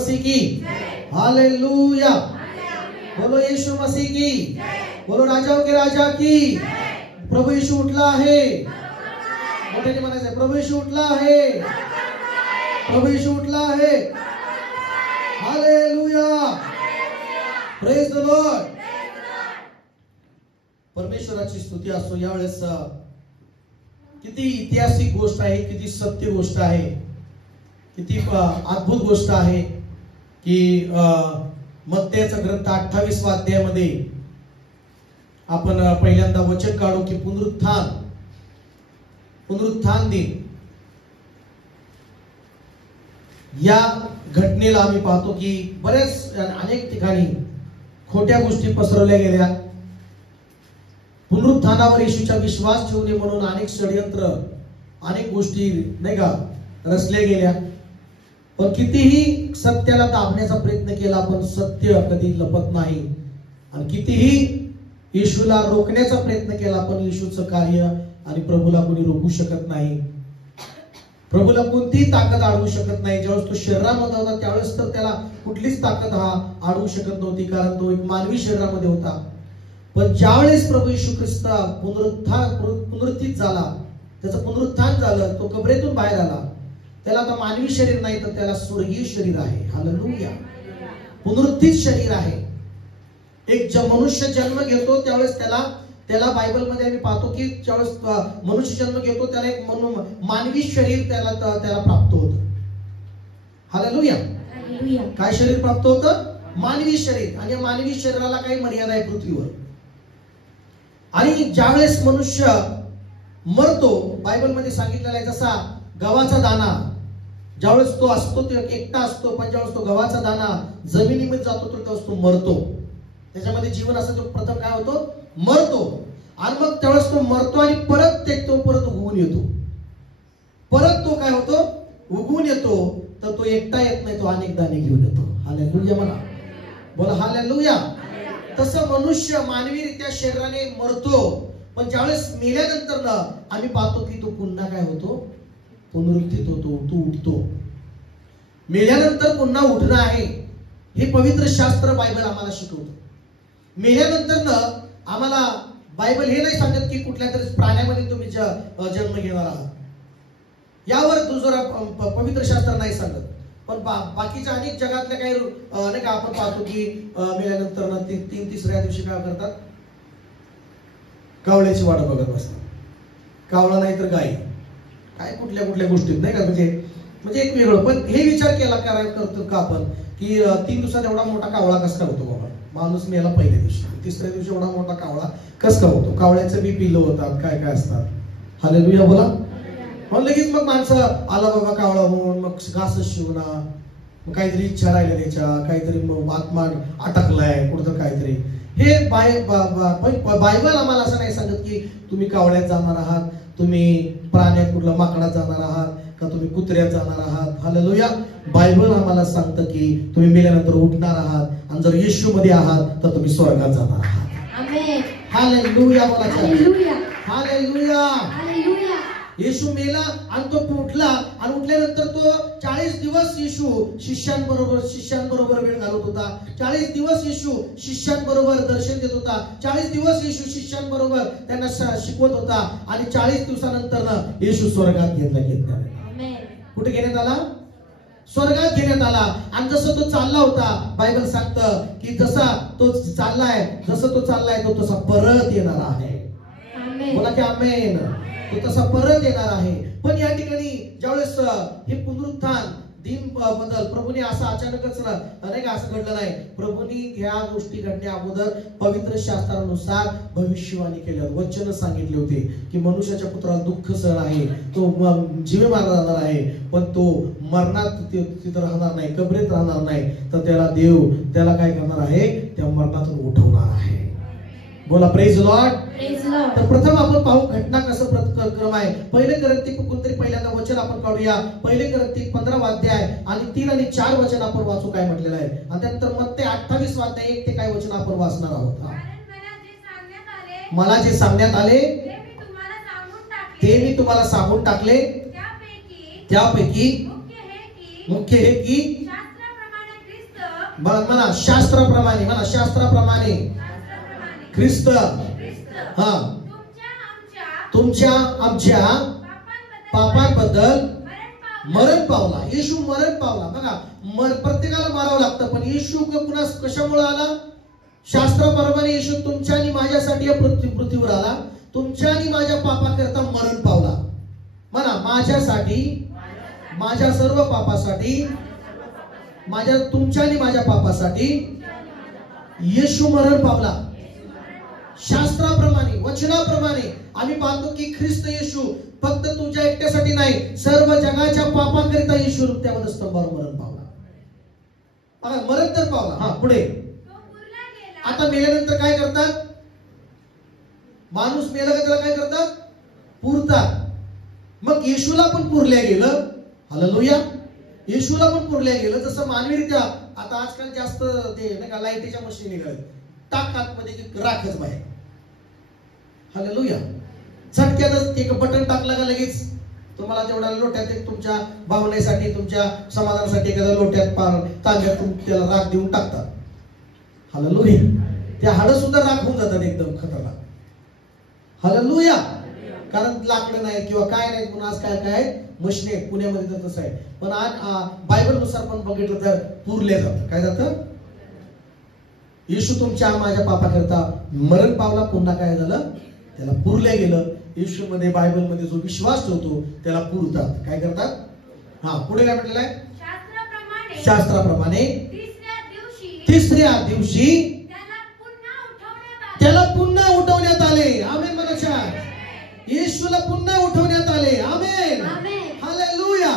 मसीह की हालेलुया। बोलो यीशु मसीह की, बोलो राजाओं के राजा की। प्रभु यीशु उठला आहे, मोठ्याने म्हणायचं प्रभु यीशु उठला आहे, प्रभु यीशु उठला आहे। Hallelujah, praise the lord. परमेश्वराची स्तुती असो। यावेळेस किती ऐतिहासिक गोष्ट आहे, किती सत्य गोष्ट आहे, किती अद्भुत गोष्ट आहे की मत्तेचा ग्रंथ 28व्या अध्यायामध्ये आपण पहिल्यांदा वचन काढू की पुनरुत्थान दिन या घटनेला आम्ही पाहतो की बरेच अनेक ठिकाणी खोट्या गोष्टी पसरवल्या गेल्या। पुनरुत्थानावर येशूचा विश्वास ठेवू नये म्हणून अनेक षडयंत्र, अनेक गोष्टी नाही का रचल्या गेल्या। पण कितीही सत्याला दाबण्याचा प्रयत्न केला पण सत्य कधी लपत नाही। आणि कितीही येशूला रोखण्याचा प्रयत्न केला पण येशूचं कार्य आणि प्रभूला कोणी रोखू शकत नाही। प्रभूला कोणतीही ताकद अडवू शकत नाही। ज्यावेळेस तो शरीरामध्ये होता त्यावेळेस तर त्याला कुठलीच ताकद अडवू शकत नव्हती, कारण तो एक मानवी शरीरामध्ये होता। पण ज्यावेळेस प्रभू येशू ख्रिस्त पुनरुत्थित झाला, त्याचं पुनरुत्थान झालं, तो कबरेतून बाहेर आला, त्याला आता मानवी शरीर नाही तर त्याला स्वर्गीय शरीर आहे। हालेलुया, पुनरुत्थित शरीर आहे। एक मनुष्य जन्म घेतो त्यावेळेस त्याला बायबलमध्ये आम्ही पाहतो की ज्यावेळेस मनुष्य जन्म घेतो त्याला एक मानवी शरीर त्याला प्राप्त होतं। हालेलुया, काय शरीर प्राप्त होतं? मानवी शरीर। आणि मानवी शरीराला काही मर्यादा आहे पृथ्वीवर। आणि ज्यावेळेस मनुष्य मरतो, बायबलमध्ये सांगितलेला आहे जसा गव्हाचा दाना ज्यावेळेस तो असतो तो एकटा असतो, पण ज्यावेळेस तो गव्हाचा दाना जमिनीमध्ये जातो तो त्यावेळेस तो मरतो। त्याच्यामध्ये जीवन असं तो प्रथम काय होतो? मरतो। आणि मग त्यावेळेस तो मरतो आणि परत उगवून येतो। परत तो काय होतो? उगवून येतो। तर तो एकटा येत नाही, तो अनेक दाणे घेऊन येतो। हालेलुया म्हणा, बोला हालेलुया। तसं मनुष्य मानवीरित्या शरीराने मरतो, पण ज्यावेळेस मेल्यानंतर आम्ही पाहतो की तो पुन्हा काय होतो? पुनरुत्थित होतो, तो उठतो। मेल्यानंतर पुन्हा उठणं आहे हे पवित्र शास्त्र बायबल आम्हाला शिकवतं। मेल्यानंतर आम्हाला बायबल हे नाही सांगत की कुठल्या तरी प्राण्यामध्ये तुम्ही जन्म घेणार आहात, यावर दुसरा पवित्र शास्त्र नाही सांगत। पण बाकीच्या अनेक जगातल्या काही नाही का आपण पाहतो की मेल्यानंतर तिसऱ्या दिवशी काय करतात? कावळ्याची वाट बघत बसतात। कावळा नाही तर गाय, काय कुठल्या गोष्टीत नाही का, म्हणजे एक वेगळं। पण हे विचार करतो का आपण की 3 दिवसात एवढा मोठा कावळा कसा होतो? बाबा माणूस मेला पहिल्या दिवशी, तिसऱ्या दिवशी एवढा मोठा कावळा कसा होतो? कावळ्याचं बी पिल्लं होतात, काय असतात। हालेलुया बोला। मग लगेच मग माणसं आला बाबा कावळा होऊन मग घास शिवणा, काहीतरी इच्छा राहिल्या त्याच्या, काहीतरी आत्मा अटकलाय कुठं काहीतरी। हे बायबल आम्हाला असं नाही सांगत की तुम्ही कावळ्यात जाणार आहात, तुम्ही प्राण्यात कुठल्या माकडात जाणार आहात का तुम्ही कुत्र्यात जाणार आहात। हालेलुया, बायबल आम्हाला सांगतं की तुम्ही मेल्यानंतर उठणार आहात आणि जर येशू मध्ये आहात तर तुम्ही स्वर्गात जाणार आहात। आमेन, हालेलुया बोला, हालेलुया, हालेलुया। येशू मेला आणि तो उठला आणि उठल्यानंतर तो 40 दिवस येशू शिष्यांबरोबर वेळ घालवत होता। 40 दिवस येशू शिष्यांबरोबर दर्शन देत होता। 40 दिवस येशू शिष्यांबरोबर त्यांना शिकवत होता। आणि 40 दिवसानंतर येशू स्वर्गात घेतला। कुठे घेण्यात आला? स्वर्गात घेण्यात आला। आणि जसं तो चालला होता, बायबल सांगतं की जसा तो चाललाय तो तसा परत येणार आहे। बोला की आमेन, तो तसा परत येणार आहे। पण या ठिकाणी ज्यावेळेस हे पुनरुत्थान दिन बदल प्रभूने असं अचानकच नाही का असं घडलं नाही। प्रभूने ह्या गोष्टी घडण्या अगोदर पवित्र शास्त्रानुसार भविष्यवाणी केल्यावर वचन सांगितले होते की मनुष्याच्या पुत्राला दुःख सहन आहे, तो जीवे मारला जाणार आहे, पण तो मरणात तिथं राहणार नाही, कबरेत राहणार नाही, तर त्याला काय करणार आहे? त्या मरणातून उठवणार आहे। बोला प्रेज लॉर्ड। तर प्रथम आपण पाहू घटना कसं क्रम आहे। पहिले करंती कोणतरी पहिल्यांदा वचन आपण काढूया। पहिले करंती 15 अध्याय आणि 3 आणि 4 वचन आपण वाचू काय म्हटलेलं आहे। आणि त्यानंतर मत्ते 28 अध्याय 1 ते काय वचन आपण वाचणार आहोत। मला जे सांगण्यात आले ते मी तुम्हाला सांगून टाकले, त्यापैकी मुख्य हे की म्हणा शास्त्राप्रमाणे, म्हणा शास्त्राप्रमाणे ख्रिस्त हा तुमच्या आमच्या पापांबद्दल मरण पावला. येशू मरण पावला. बघा प्रत्येकाला मारावं लागतं, पण येशू कशामुळे आला? शास्त्राप्रमाणे येशू तुमच्या आणि माझ्यासाठी या पृथ्वीवर आला. तुमच्या आणि माझ्या पापाकरता मरण पावला. म्हणा माझ्यासाठी, माझ्या सर्व पापासाठी, माझ्या तुमच्या आणि माझ्या पापासाठी येशू मरण पावला. शास्त्राप्रमाणे, वचनाप्रमाणे आम्ही पाहतो की ख्रिस्त येशू फक्त तुझ्या एकट्यासाठी नाही, सर्व जगाच्या पापाकरिता येशू त्यावर स्तंभावर मरण पावला. मरण तर पावला. हा पुढे आता मेल्यानंतर काय करतात? माणूस मेला का त्याला काय करतात? पुरतात. मग येशूला पण पुरल्या गेलं. हालेलुया. येशूला पण पुरल्या गेलं. जसं मानवीरित्या आता आजकाल जास्त ते नाही का लाईटीच्या मशीन निघाल्या, टाक आतमध्ये की राखच बाहेर. हालेलुया. झटक्यातच एक बटन टाकलं का लगेच तुम्हाला तेवढ्या लोट्यात एक तुमच्या भावनेसाठी, तुमच्या समाधानासाठी एखाद्या लोट्यात तांब्यात त्याला राख देऊन टाकतात. हालेलुया. ते हाडं सुद्धा राख होऊन जातात एकदम खतरनाक. हालेलुया. कारण लाकडं नाही किंवा काय नाही म्हणून आज काय काय मशीन आहेत. पुण्यामध्ये तर तसं आहे. पण आज बायबल नुसार पण बघितलं तर पुरले जातं. काय जातं? येशू तुमच्या माझ्या पापाकरता मरण पावला. पुन्हा काय झालं? त्याला पुरले गेलं. येशू मध्ये बायबल मध्ये जो विश्वास ठेवतो त्याला पुरतात. काय करतात? हा पुढे काय म्हटलेलं आहे? शास्त्राप्रमाणे तिसऱ्या दिवशी त्याला पुन्हा उठवण्यात आले. आमेन. मनाच्या येशूला पुन्हा उठवण्यात आले. आमेन. हालेलुया.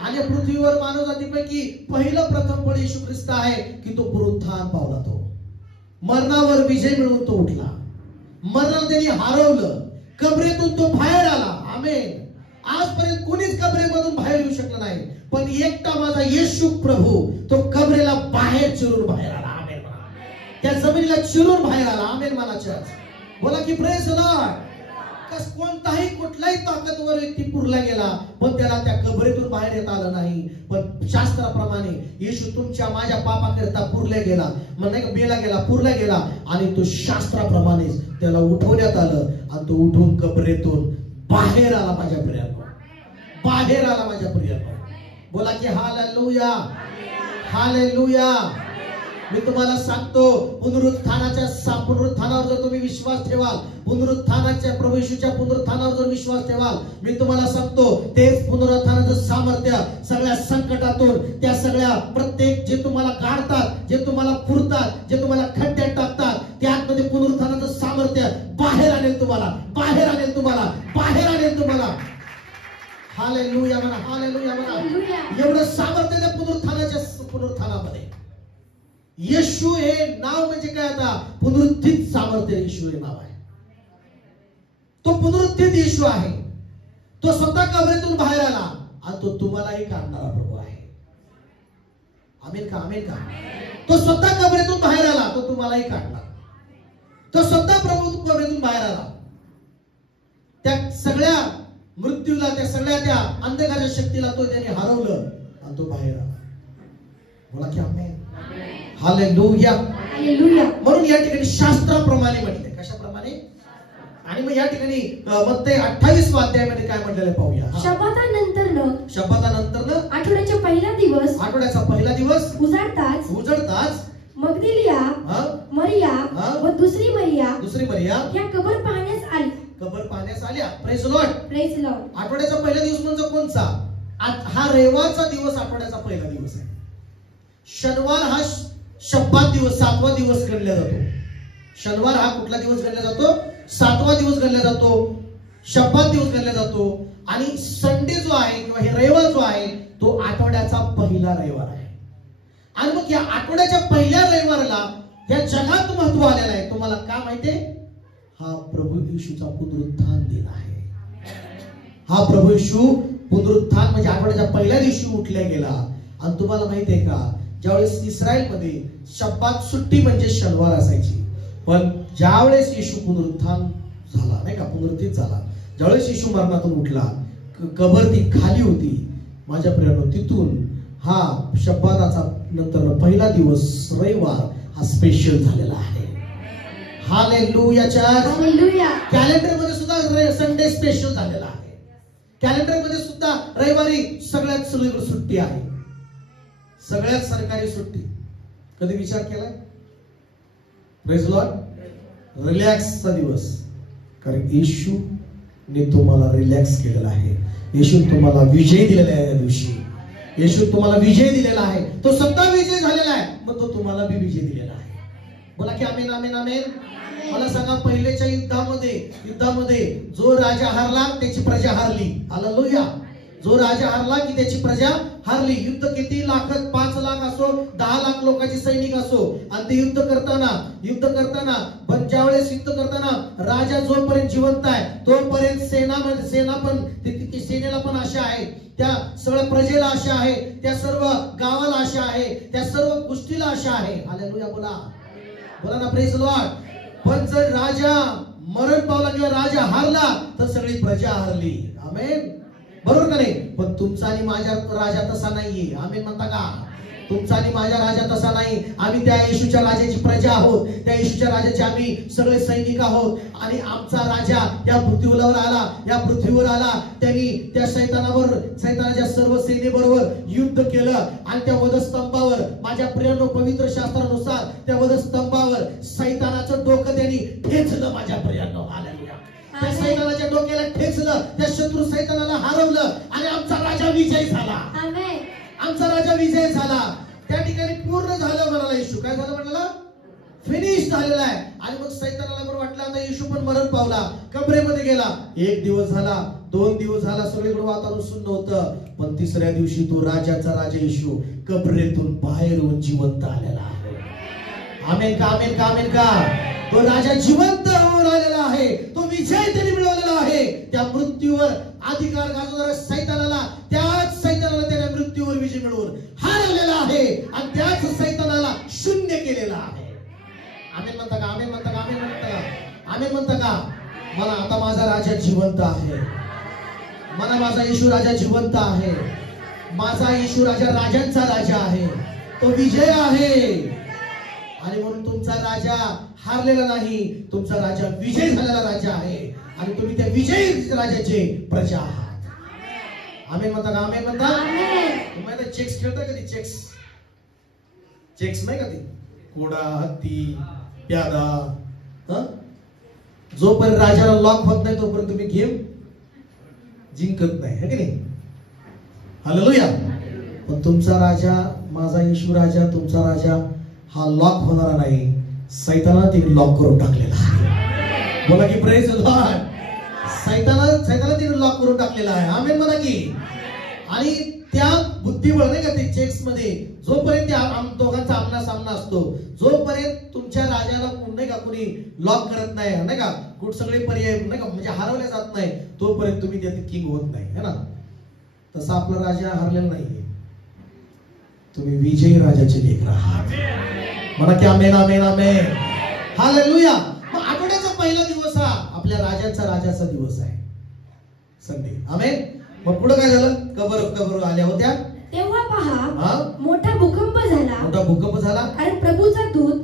आणि पृथ्वीवर मानव जातीपैकी पहिलं प्रथम फळ येशू ख्रिस्त आहे की तो पुनरुत्थान पावला. तो मरणावर विजय मिळवून तो उठला. मरणाला त्यांनी हरवलं. कबरेतून तो बाहेर आला. आमेन. आजपर्यंत कोणीच कबरेमधून बाहेर येऊ शकलं नाही, पण एकटा माझा येशू प्रभू तो कबरेला बाहेर चिरून बाहेर आला. आमेन. त्या जमिनीला चिरून बाहेर आला. आमेन. मनाच्या बोला की प्रेज द लॉर्ड. कोणताही कुठलाही ताकदवर व्यक्ती पुरला गेला पण त्याला त्या कबरेतून बाहेर येता आलं नाही. पण शास्त्राप्रमाणे येशू तुमच्या माझ्या पापाकरिता पुरला गेला. म्हणजे मेला गेला, पुरला गेला आणि तो शास्त्राप्रमाणे त्याला उठवण्यात आलं आणि तो उठून कबरेतून बाहेर आला. माझ्या प्रियांनो, बाहेर आला. माझ्या प्रियांनो बोला की हालेलुया. हालेलुया. मी तुम्हाला सांगतो पुनरुत्थानावर जर तुम्ही विश्वास ठेवाल, पुनरुत्थानाच्या प्रभू येशूच्या पुनरुत्थानावर जर विश्वास ठेवाल, मी तुम्हाला सांगतो तेच पुनरुत्थानाचं सामर्थ्य सगळ्या संकटातून, त्या सगळ्या प्रत्येक जे तुम्हाला गाडतात, जे तुम्हाला पुरतात, जे तुम्हाला खड्ड्यात टाकतात, त्यामध्ये पुनरुत्थानाचं सामर्थ्य बाहेर आणेल तुम्हाला, बाहेर आणेल तुम्हाला, बाहेर आणेल तुम्हाला. हालेलुया म्हणा. हालेलुया म्हणा. एवढं सामर्थ्य त्या पुनरुत्थानामध्ये. येशू हे नाव म्हणजे काय? आता पुनरुत्थित सामर्थ्य येशू हे नाव आहे. तो पुनरुत्थित येशू आहे. तो स्वतः कबरेतून बाहेर आला आणि तो तुम्हालाही काढणारा प्रभू आहे. आमेन का? आमेन का? तो स्वतः कबरेतून बाहेर आला, तो तुम्हालाही काढणार. तो स्वतः प्रभू कबरेतून बाहेर आला. त्या सगळ्या मृत्यूला, त्या सगळ्या त्या अंधकाराच्या शक्तीला तो त्याने हरवलं आणि तो बाहेर आला. बोला की आमेन. हालेलुया. हालेलुया. म्हणून या ठिकाणी शास्त्राप्रमाणे म्हटले. कशाप्रमाणे? आणि मग या ठिकाणी मत्ती 28 अध्यायामध्ये काय म्हटलेलं पाहूया. शब्दानंतर आठवड्याचा पहिला दिवस उजळताच मगदलिया मरिया व दुसरी मरिया या कबर पाहण्यास आल्या. Praise lord. Praise Lord. आठवड्याचा पहिला दिवस म्हणजे कोणता? हा रविवारचा दिवस आठवड्याचा पहिला दिवस आहे. शनिवार हा शब्बात दिवस, 7वा दिवस गणला जातो. शनिवार हा कुठला दिवस गणला जातो? 7वा दिवस गणला जातो. शब्बात दिवस गणला जातो. आणि संडे जो आहे किंवा हे रविवार जो आहे तो आठवड्याचा पहिला रविवार आहे. आणि मग या आठवड्याच्या पहिल्या रविवाराला या जगात महत्व आलेलं आहे. तुम्हाला काय माहितीये? हा प्रभू येशूचा पुनरुत्थान दिन आहे. हा प्रभू येशू पुनरुत्थान म्हणजे आठवड्याच्या पहिल्या दिवशी उठल्या गेला. आणि तुम्हाला माहितीये का, ज्यावेळेस इस्रायलमध्ये शब्बात सुट्टी म्हणजे शनिवार असायची, पण ज्यावेळेस येशू पुनरुत्थान झाला नाही का, पुनरुत्थित झाला, ज्यावेळेस येशू मरणातून उठला, कबर ती खाली होती माझ्या प्रियांनो, तिथून हा शब्दाचा नंतर पहिला दिवस रविवार हा स्पेशल झालेला आहे. Hallelujah church. हालेलुया. कॅलेंडर मध्ये सुद्धा संडे स्पेशल झालेला आहे. कॅलेंडर मध्ये सुद्धा रविवारी सगळ्यात सगळीकडे सुट्टी आहे. सगळ्यात सरकारी सुट्टी. कधी विचार केलाय? Praise Lord. रिलॅक्सचा दिवस. कारण येशूने तुम्हाला रिलॅक्स केलेला आहे. येशू तुम्हाला विजय दिलेला आहे. या दिवशी येशू तुम्हाला विजय दिलेला आहे. तो स्वतः विजय झालेला आहे, मग तो तुम्हाला बी विजय दिलेला आहे. बोला की आमेन आमेन आमेन. मला सांगा, पहिलेच्या युद्धामध्ये जो राजा हारला त्याची प्रजा हारली. हालेलुया. जो राजा हारला की त्याची प्रजा हारली. युद्ध किती लाख, 5 लाख असो, 10 लाख लोकांचे सैनिक असो, आणि ते युद्ध करताना पण ज्यावेळेस युद्ध करताना राजा जोपर्यंत जिवंत आहे तोपर्यंत सेनेला पण आशा आहे, त्या सगळ्या प्रजेला आशा आहे, त्या सर्व गावाला आशा आहे, त्या सर्व गोष्टीला आशा आहे. हालेलुया. बोला ना प्रेज लॉर्ड. पण जर राजा मरण पावला किंवा राजा हारला तर सगळी प्रजा हारली. आमेन. बरोबर का नाही? पण तुमचा आणि माझा राजा तसा नाहीये. आमेन म्हणता का? तुमचा आणि माझा राजा तसा नाही. आम्ही त्या येशूच्या राजाची प्रजा आहोत. त्या येशूच्या राजाचे आम्ही सगळे सैनिक आहोत. आणि आमचा राजा या पृथ्वीवर आला. त्यांनी त्या सैतानाच्या सर्व सेनेबरोबर युद्ध केलं. आणि त्या वधस्तंभावर, माझ्या प्रियांनो, पवित्र शास्त्रानुसार त्या वधस्तंभावर सैतानाचं डोकं त्यांनी ठेचलं. माझ्या प्रियांनो, हालेलुया. त्या सैतानाच्या डोक्याला ठेचलं. त्या शत्रू सैतानाला हरवलं आणि आमचा राजा विजय झाला. आमेन. आमचा राजा विजय झाला. त्या ठिकाणी पूर्ण झालं म्हणाला येशू. काय झालं म्हणाला? फिनिश झालेला आहे. आणि मग सैतानाला पण वाटलं आता येशू पण मरण पावला, कबरेमध्ये गेला. 1 दिवस झाला, 2 दिवस झाला, सगळीकडे वातावरण सुन्न होतं. पण 3ऱ्या दिवशी तो राजाचा राजा येशू कबरेतून बाहेर येऊन जिवंत आलेला आहे. आमेन का? आमेन का? आमेन का? तो राजा जिवंत होऊन आलेला आहे. तो विजय त्यांनी मिळवलेला आहे. त्या मृत्यूवर अधिकार गाजवणाऱ्या सैतानाला, त्याच सैतानाला त्याने मृत्यूवर विजय मिळवून हरवलेला आहे. आणि त्याच सैतानाला शून्य केलेला आहे. आमेन म्हणता का? आमेन म्हणता का? आमेन म्हणता का? आमेन म्हणता का? मला आता माझा राजा जिवंत आहे. मला माझा येशू राजा जिवंत आहे. माझा येशू राजा राजांचा राजा आहे. तो विजय आहे. आणि म्हणून तुमचा राजा हारलेला नाही, तुमचा राजा विजय झालेला राजा आहे. आणि तुम्ही त्या विजयी राजाचे प्रजा आहात. आमेन म्हणता का? आमेन म्हणता. तुम्हाला चेक्स खेळता कधी? चेक्स नाही का? ती घोडा, हत्ती, प्यादा. जोपर्यंत राजाला लॉक होत नाही तोपर्यंत तुम्ही गेम जिंकत नाही, है की नाही? हालेलुया. पण तुमचा राजा, माझा येशू राजा, तुमचा राजा हा लॉक होणारा नाही. सैतानाने ते लॉक करून टाकलेला आहे. बोला की प्रेज लॉर्ड. सैतानाने ते लॉक करून टाकलेला आहे. आमेन म्हणा की. आणि त्या बुद्धिबळ नाही का, ते चेक्स मध्ये जोपर्यंत दोघांचा आमना सामना असतो, जोपर्यंत तुमच्या राजाला नाही का कुणी लॉक करत नाही का, कुठ सगळे पर्याय नाही का म्हणजे हरवले जात नाही, तोपर्यंत तुम्ही त्यात किंग होत नाही, है ना? तसा आपला राजा हरलेला नाहीये. तुम्ही विजयी राजाचे लेकर आहात. म्हणा की आमेन आमेन आमेन. हालेलुया. मग आठवड्याचा पहिला दिवस हा आपल्या राजाचा दिवस आहे, संडे. आमेन. मग पुढे काय झालं? कबर आल्या होत्या. तेव्हा पहा, मोठा भूकंप झाला. आणि प्रभूचा दूत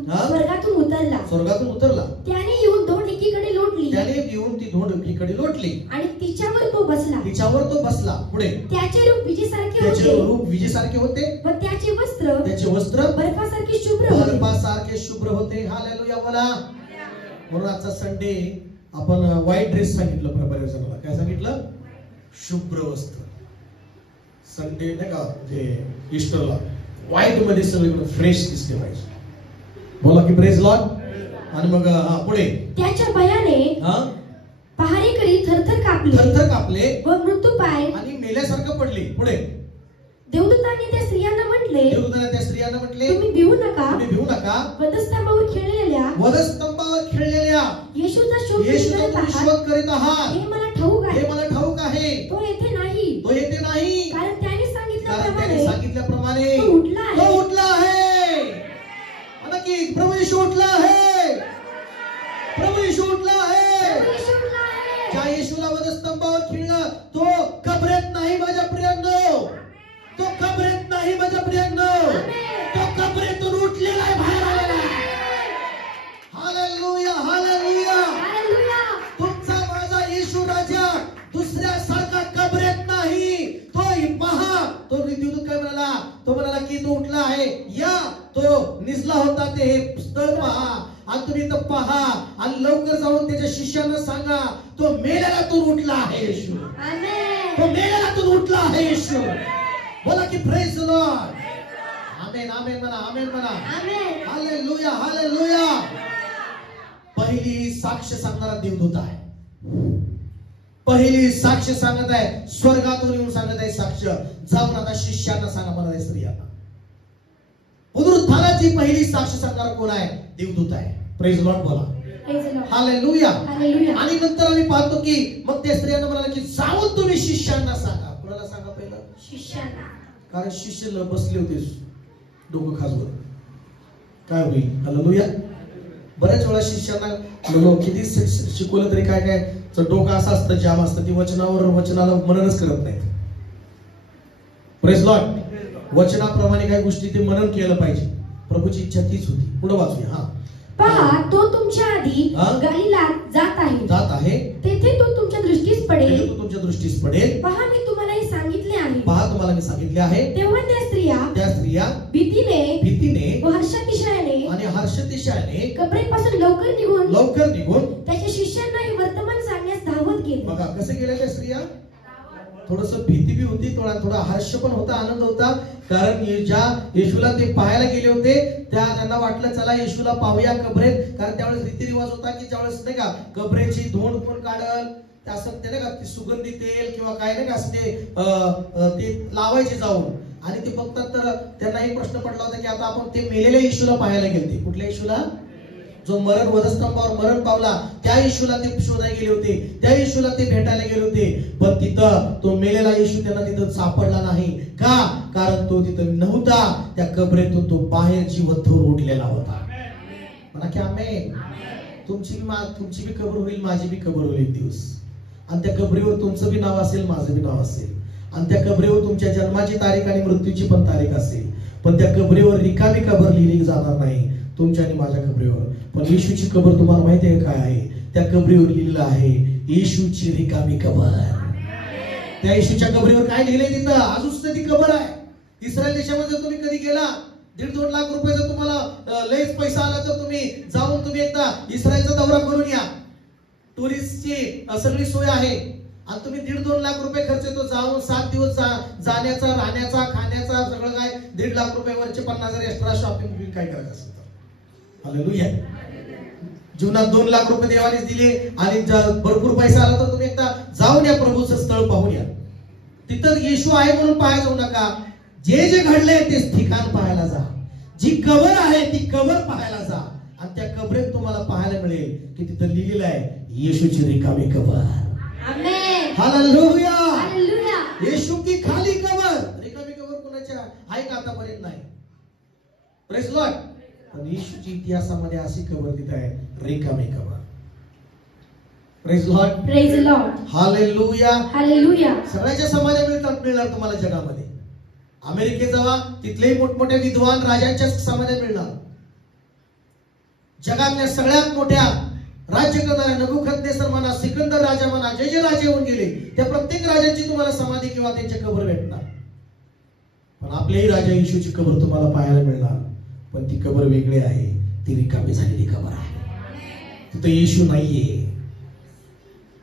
स्वर्गातून उतरला. त्याने येऊन धोंड एकीकडे लोटली. आणि तिच्यावर तो बसला. पुढे त्याचे रूप विजेसारखे होते. व त्याचे वस्त्र बर्फासारखे शुभ्र होते. हालेलुया. बोला. म्हणून आजचा संडे आपण व्हाईट ड्रेस सांगितलं प्रभूला. काय सांगितलं? शुभ्र वस्त्र. संडे नाही का, म्हणजे ईस्टरला व्हाईट मध्ये सगळीकडे फ्रेश दिसले पाहिजे. बोला की प्रेज लॉर्ड. आणि मग पुढे त्याच्या भयाने पहारेकरी थरथर कापले व मृत्यू पाय आणि मेल्यासारखं पडले. पुढे देवदूताने त्या स्त्रियांना म्हटले, तुम्ही भिवू नका. वधस्तंभावर खेळलेल्या येशूचा शोध करीत आहात. हे मला ठाऊक आहे. तो येथे नाही. कारण त्याने सांगितल्याप्रमाणे तो उठला आहे. म्हणा की प्रभू येशू उठला आहे. ज्या येशूला वधस्तंभावर खिळलं तो कबरेत नाही. माझ्या प्रियांनो, तो कबरेत नाही. नाही माझ्या प्रियांनो, तो कबरेतून उठलेला आहे, बाहेर आलेला आहे. Hallelujah, hallelujah. तुमचा माझा येशू राजा दुसऱ्या सारखा कबरेत नाही. तो पहा, तो विद्युत काय म्हणाला, तो म्हणाला की तो उठला आहे, या तो निजला होता ते हे स्थळ पहा आणि तुम्ही तर पहा आणि लवकर जाऊन त्याच्या शिष्यांना सांगा तो मेलेल्यातून उठला आहे येशू. तो मेलेल्यातून उठला आहे येशू. बोला की प्रेज द लॉर्ड. आमेन, आमेन म्हणा, आमेन म्हणा. Hallelujah, hallelujah. पहिली साक्ष सांगणारा देवदूत आहे. पहिली साक्ष सांगत आहे, स्वर्गातून येऊन सांगत आहे साक्ष. जाऊन आता शिष्यांना सांगा, मला स्त्रियांना. पुनरुत्थानाची पहिली साक्ष सांगणारा कोण आहे? देवदूत आहे. प्रेज लॉर्ड बोला. हालेलुया. आणि नंतर आम्ही पाहतो की मग त्या स्त्रियांना म्हणाले की जाऊन तुम्ही शिष्यांना सांगा. कोणाला सांगा? पहिलं शिष्यांना. कारण शिष्य बसले होते डोकं खाजवर, काय होईल. हालेलुया. बऱ्याच वेळा शिष्यांना किती शिकवलं तरी काय काय डोकं असं असतं, जाम असतं, ती वचनाला मननच करत नाहीत. Praise Lord. वचनाप्रमाणे काही गोष्टी ते मनन केलं पाहिजे. प्रभूची इच्छा तीच होती. पुढे वाचूया. हा, पहा तो तुमच्या आधी गलिलात जात आहे. तेथे तो तुमच्या दृष्टीस पडेल. तो तुमच्या दृष्टीस पडेल. पहा मी तुम्हाला हे सांगितले आहे. पहा तुम्हाला मी सांगितले आहे. तेव्हा त्या स्त्रिया भीतीने व हर्षातिशयाने कबरेपासून लवकर निघून त्याच्या शिष्यांना हे वर्तमान सांगण्यास धावत गेले. बघा कसे गेल्या त्या स्त्रिया. थोडस भीती बी होती, थोडा हर्ष पण होता, आनंद होता. कारण ज्या येशूला ते पाहायला गेले होते त्यांना वाटलं चला येशूला पाहूया कबरेत. कारण त्यावेळेस रीतिरिवाज होता की ज्यावेळेस नाही का कबरेची धूळ कोण काढल, असं ते नाही का सुगंधी तेल किंवा काय नाही का असं ते लावायचे जाऊन. आणि ते बघतात तर त्यांना एक प्रश्न पडला होता की आता आपण ते मेलेल्या येशूला पाहायला गेलते. कुठल्या येशूला? जो मरण वधस्तंभावर मरण पावला त्या येशूला ते शोधायला गेले होते, त्या येशूला ते भेटायला गेले होते. पण तिथं तो मेलेला येशू त्यांना तिथं सापडला नाही. का? कारण तो तिथं नव्हता. त्या कबरेतून तो बाहेर जिवंत होऊन उठलेला होता. म्हणा की आमेन. तुमची बी कबर होईल, माझी बी कबर होईल एक दिवस. आणि त्या कबरीवर तुमचं बी नाव असेल, माझं बी नाव असेल. आणि त्या कबरीवर तुमच्या जन्माची तारीख आणि मृत्यूची पण तारीख असेल. पण त्या कबरीवर रिकामी कबर लिहिली जाणार नाही तुमच्या आणि माझ्या कबरीवर. पण येशूची कबर तुम्हाला माहिती आहे काय आहे? त्या कबरीवर लिहिलेलं आहे येशूची रिकामी कबर. त्या येशूच्या कबरीवर काय लिहिलंय तिथं? अजून ती कबर आहे. इस्रायल देशामध्ये तुम्ही कधी गेला 1.5-2 लाख रुपये जर तुम्हाला लयच पैसा आला तर तुम्ही जाऊन एकदा इस्रायलचा दौरा करून या. टुरिस्टची सगळी सोय आहे. आणि तुम्ही 1.5-2 लाख रुपये खर्च येतो. जाऊन 7 दिवस जाण्याचा, राहण्याचा, खाण्याचा सगळं काय 1.5 लाख रुपये वरचे 50,000 एक्स्ट्रा शॉपिंग काय करायचं असेल तर. हालेलुया. जीवनात 2 लाख रुपये देवाने दिले आणि भरपूर पैसा आला तर तुम्ही एकदा जाऊन या, प्रभूचं स्थळ पाहून या. तिथं येशू आहे म्हणून पाहायला जाऊ नका. जे जे घडलंय ते ठिकाण पाहायला जा. जी कबर आहे ती कबर पाहायला जा. आणि त्या कबरेत तुम्हाला पाहायला मिळेल की तिथं लिहिलेलं आहे येशूची रिकामी कबर. आमेन. हालेलुया. हालेलुया. येशू की खाली कबर. रिकामी कबर कोणाच्या आहे का? आतापर्यंत नाही. Praise Lord. पण येशूच्या इतिहासामध्ये अशी कबर तिथे आहे, रिकामी कबर. Praise lord. Praise Lord. Hallelujah. Hallelujah. सगळ्याच्या समाध्या मिळणार तुम्हाला जगामध्ये. अमेरिकेत जावा, तिथलेही मोठमोठ्या विद्वान राजांच्या समाध्या मिळणार. जगातल्या सगळ्यात मोठ्या राज्य करणाऱ्या नबुकदनेस्सर म्हणा, सिकंदर राजा म्हणा, जे राजे होऊन गेले त्या प्रत्येक राजांची तुम्हाला समाधी किंवा त्यांची कबर भेटणार. पण आपलेही राजा येशूची कबर तुम्हाला पाहायला मिळणार. पण ती कबर वेगळी आहे. ती रिकामी झालेली कबर आहे. तिथं येशू नाहीये.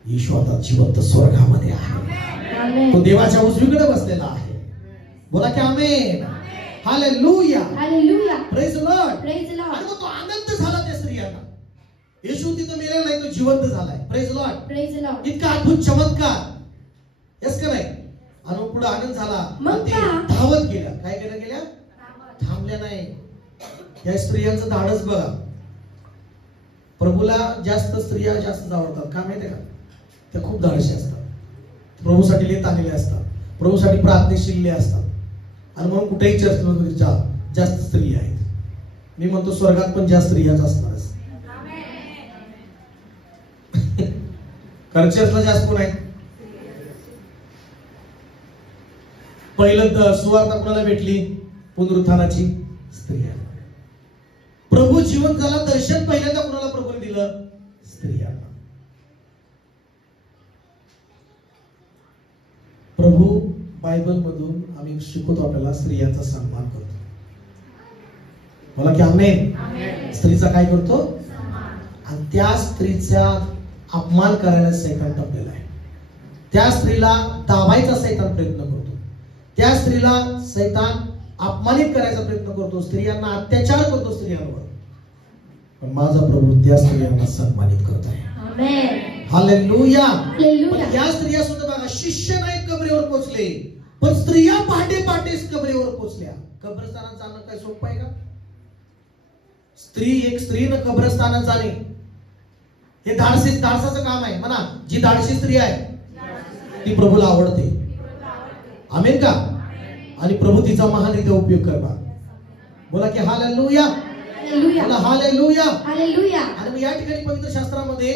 येशू आता जिवंत स्वर्गामध्ये आहे. तो देवाच्या उजवीकडे बसलेला आहे. बोला की amen. Hallelujah. Hallelujah. Praise lord. Praise lord. आणि तो आनंद झाला त्या स्त्रियांना. येशू तिथं मेलेला नाही, तो जिवंत झालाय. Praise lord. Praise Lord. इतका अद्भुत चमत्कार. यस का नाही? आणि पुढे आनंद झाला. मग ते धावत गेल्या. काय गेल्या? थांबल्या नाही. या स्त्रियांचं धाडस बघा. प्रभूला जास्त स्त्रिया जास्त आवडतात. का माहितीये का? त्या खूप धाडशी असतात. प्रभूसाठी लेत आलेले असतात. प्रभूसाठी प्रार्थनेशील असतात. आणि म्हणून कुठेही चर्चमध्ये जास्त स्त्रिया आहेत. मी म्हणतो स्वर्गात पण जास्त स्त्रियाच असणार. कारण चर्चला जास्त कोण आहेत? पहिलं सुवार्ता कोणाला भेटली? पुनरुत्थानाची स्त्रिया. प्रभू जिवंत झाला, दर्शन पहिल्यांदा कोणाला प्रभूने दिलं? स्त्रियांना. प्रभू बायबल मधून आम्ही शिकवतो आपल्याला स्त्रियांचा सन्मान करतो. मला की आमेन. स्त्रीचा काय करतो? आणि त्या स्त्रीचा अपमान करायला सैतान टपलेला आहे. त्या स्त्रीला दाबायचा सैतान प्रयत्न करतो. त्या स्त्रीला सैतान अपमानित करायचा प्रयत्न करतो. स्त्रियांना अत्याचार करतो स्त्रियांवर. पण माझा प्रभू त्या स्त्रियांना सन्मानित करत आहे. हालेलुया. या स्त्रिया सुद्धा बघा, शिष्य नाहीत कबरेवर पोहोचले, पण स्त्रिया पहाटे पहाटेच कबरेवर पोहोचल्या. कब्रस्थानात जाणं काय सोपं आहे का? एक स्त्रीनं कब्रस्थानात जाणे हे धाडसाचं काम आहे. म्हणा, जी धाडसी स्त्री आहे ती प्रभूला आवडते. आमेन का? आणि प्रभू तिचा महानरित्या उपयोग करणार. बोला की हालेलुया. बोला हालेलुया. आणि मग या ठिकाणी पवित्र शास्त्रामध्ये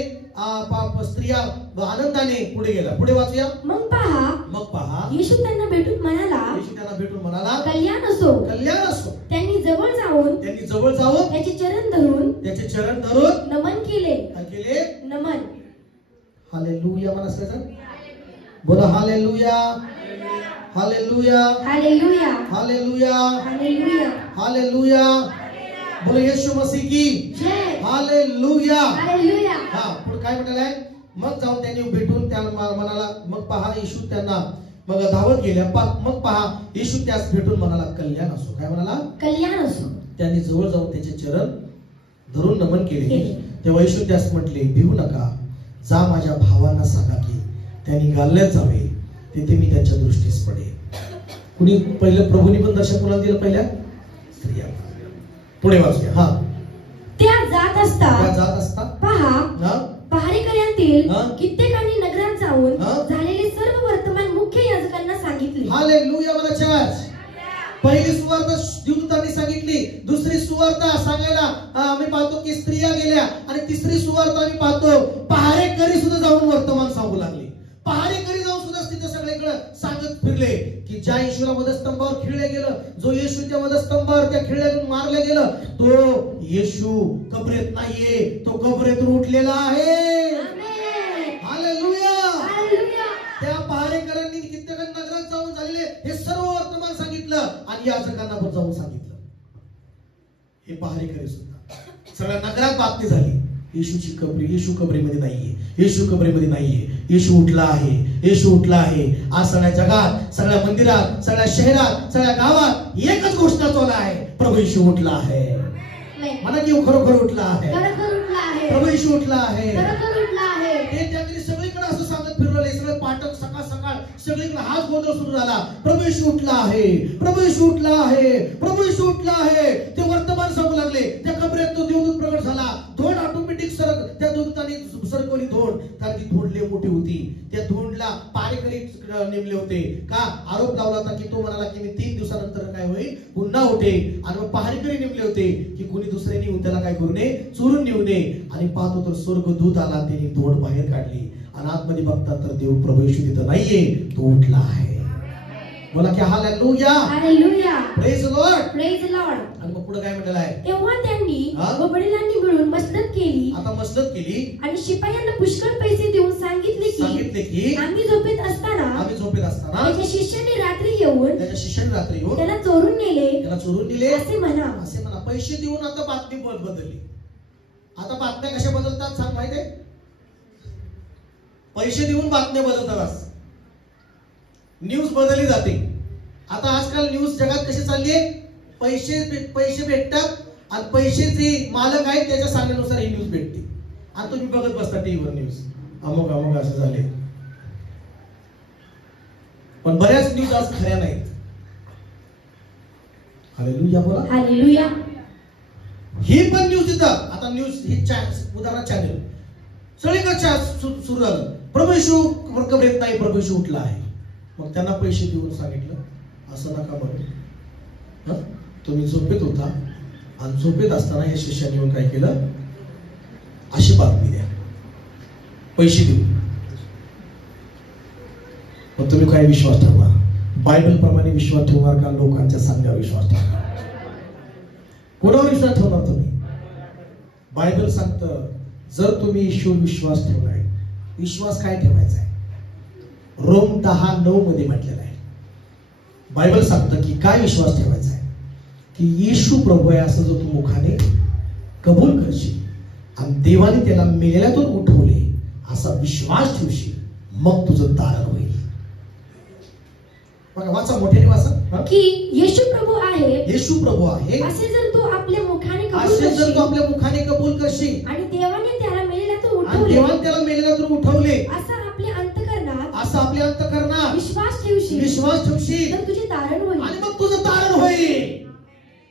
स्त्रिया आनंदाने पुढे गेला. पुढे वाचूया. मग पहा येशू त्यांना भेटून म्हणाला, कल्याण असो. त्यांनी जवळ जाऊन त्याचे चरण धरून नमन केले. नमन. हालेलुया. म्हणा सगळं. बोला hallelujah. Hallelujah. Hallelujah. Hallelujah. Hallelujah. Hallelujah. बोलो येशू मसीह की जय. हालेलुया. हालेलुया. हा, पुढे काय म्हणालाय? मग जाऊन त्यांनी भेटून त्याला म्हणाला, मग पहा येशू त्यांना मग धावत गेल्या. मग पहा येशू त्यास भेटून म्हणाला, कल्याण असो. काय म्हणाला? कल्याण असो. त्यांनी जवळ जाऊन त्याचे चरण धरून नमन केले. तेव्हा येशू त्यास म्हटले, भिवू नका. जा माझ्या भावांना सांगा की त्यांनी गाल्ल्यात जावे, तिथे मी त्यांच्या दृष्टीस पडे. कुणी पहिलं प्रभूंनी पण दर्शन कोणाला दिलं? पहिल्या स्त्रिया. पुढे वाचूया. हा. त्या जात असता पहा पहारेकऱ्यांतील कित्येकांनी नगरात जाऊन झालेले सर्व वर्तमान मुख्य याजकांना सांगितले. हालेलुया. मला चर्च पहिली सुवार्ता देवदूतांनी सांगितली. दुसरी सुवार्ता सांगायला आम्ही पाहतो की स्त्रिया गेल्या. आणि तिसरी सुवार्ता आम्ही पाहतो पहारेकरी सुद्धा जाऊन वर्तमान सांगू लागले. पहारेकरी जाऊन सुद्धा तिथे सगळीकडे सांगत फिरले की ज्या येशूला वधस्तंभावर खिळलं गेलं, जो येशू त्या वधस्तंभावर त्या खिळल्यातून मारले गेलं, तो येशू कबरेत नाहीये, तो कबरेतून उठलेला आहे. हालेलुया. त्या पहारेकरांनी कित्येक नगरात जाऊन झालेले हे सर्व वर्तमान सांगितलं आणि याजकांना पण जाऊन सांगितलं. हे पहारेकरी सुद्धा सगळ्या नगरात बातमी झाली, येशूची कबरी, येशू कबरीमध्ये नाहीये, येशू कबरीमध्ये नाहीये, येशू उठला आहे, येशू उठला आहे. आज सगळ्या जगात, सगळ्या मंदिरात, सगळ्या शहरात, सगळ्या गावात एकच गोष्ट चालू आहे, प्रभू येशू उठला आहे. म्हणा की खरोखर उठला आहे. प्रभू येशू उठला आहे. ते त्यातली सगळीकडे असं सांगत फिरवले. सगळे पाठक सकाळ सगळीकडे हाच गोंधळ सुरू झाला. प्रभू येशू उठला आहे, प्रभू येशू उठला आहे, प्रभू येशू उठला आहे. ते वर्तमान सांगू लागले. त्या कबरेत तो देवदूत प्रकट झाला. धोंड ऑटोमॅटिक त्या दूतांनी सरकवली धोंड, कारण ती धोंड लय मोठी होती. त्या धोंडला पहारेकरी नेमले होते. का? आरोप लावला होता की तो म्हणाला की मी 3 दिवसानंतर काय होईल, पुन्हा उठेल. आणि मग पहारेकरी नेमले होते की कुणी दुसऱ्याने येऊन त्याला काय करू नये, चोरून नेऊ नये. आणि पाहतो तर स्वर्गदूत आला, त्याने धोंड बाहेर काढली आणि आतमध्ये बघतात तर देव प्रभू येशू तिथं नाहीये, तो उठला आहे. बोला की hallelujah. Hallelujah. Praise the lord. Praise the Lord. आणि मग पुढे काय म्हटलेलं आहे? तेव्हा त्यांनी व वडिलांनी मिळून मसलत केली. आता मसलत केली आणि शिपायांना पुष्कळ पैसे देऊन सांगितले की आम्ही झोपेत असताना त्याच्या शिष्याने रात्री येऊन त्याला चोरून नेले असे म्हणा. पैसे देऊन आता बातमी बदलली. आता बातम्या कशा बदलतात सांग माहिती आहे? पैसे देऊन बातम्या बदलतात. न्यूज बदलली जाते. आता आजकाल न्यूज जगात कशी चालली आहे? पैसे भेटतात आणि पैशाचे मालक आहेत त्याच्या सांगण्यानुसार ही न्यूज भेटते. आणि तुम्ही बघत बसता टीव्हीवर न्यूज, अमुक असं झाले. पण बऱ्याच न्यूज आज खऱ्या नाहीत. हालेलुया. बोला हालेलुया. ही पण न्यूज येतात. आता न्यूज ही उदाहरण चॅनल सगळीकडे सुरू झालं, प्रभू येशू कबरेत नाही, प्रभू येशू उठला आहे. मग त्यांना पैसे देऊन सांगितलं असं नका म्हणून. तुम्ही झोपेत होता आणि झोपेत असताना या शिष्याने येऊन काय केलं, अशी बातमी द्या पैसे देऊ. मग तुम्ही काय विश्वास ठेवा? बायबल प्रमाणे विश्वास ठेवणार का लोकांच्या सांगण्यावर विश्वास ठेवणार? कोणावर विश्वास ठेवणार तुम्ही? बायबल सांगतं जर तुम्ही येशूवर विश्वास ठेवलाय, विश्वास काय ठेवायचा आहे? रोम 10:9 मध्ये म्हटलेलं आहे. बायबल सांगतं की काय विश्वास ठेवायचा आहे? की येशू प्रभू आहे असं जर तू मुखाने कबूल करशील आणि देवाने त्याला मेलेल्यातून उठवले असा विश्वास ठेवशील, मग तुझं तारण होईल. बघा, वाचा, मोठ्याने वाचा की येशू प्रभू आहे, येशू प्रभू आहे असे जर तू आपल्या मुखाने कबूल करशील आणि देवाने त्याला मेलेल्यातून उठवले असं आपल्या अंतःकरणात विश्वास ठेवशील तर तुझे तारण होईल आणि मग तुझं तारण होईल.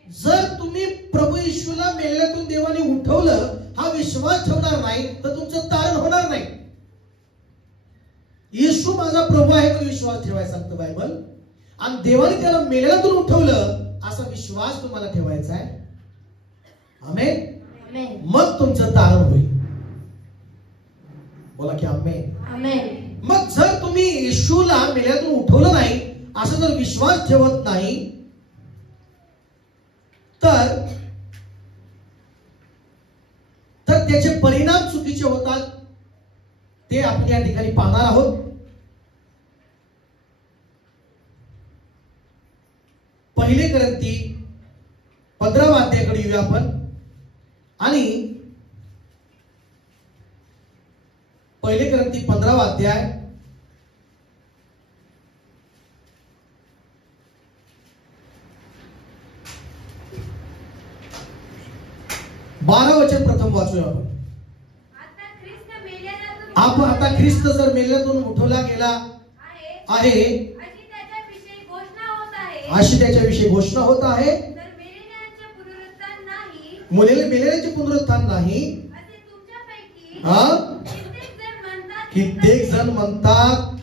जर तुम्ही प्रभू येशूला मेलेल्यातून देवाने उठवलं हा विश्वास ठेवणार नाही तर तुमचं तारण होणार नाही. येशू माझा प्रभू आहे म्हणून विश्वास ठेवायचा सांगतं बायबल, आणि देवाने त्याला मेलेल्यातून उठवलं असा विश्वास तुम्हाला ठेवायचा आहे. आमेन. मग तुमचं तारण होईल. बोला की आमेन. मग जर तुम्ही येशूला मेलेल्यातून उठवलं नाही असं जर विश्वास ठेवत नाही तर त्याचे परिणाम चुकीचे होतात. ते आपण या ठिकाणी पाहणार आहोत. पहिले ग्रंथी 15व्या अध्यायाकडे येऊया आपण. आणि पहिले ग्रंथी 15वा अध्याय 12 वचन प्रथम वाचूया आपण. आता ख्रिस्त जर मेलेल्यातून उठवला गेला आहे अशी त्याच्याविषयी घोषणा होत आहे. मेलेल्यांचे पुनरुत्थान नाही. कित्येक जण म्हणतात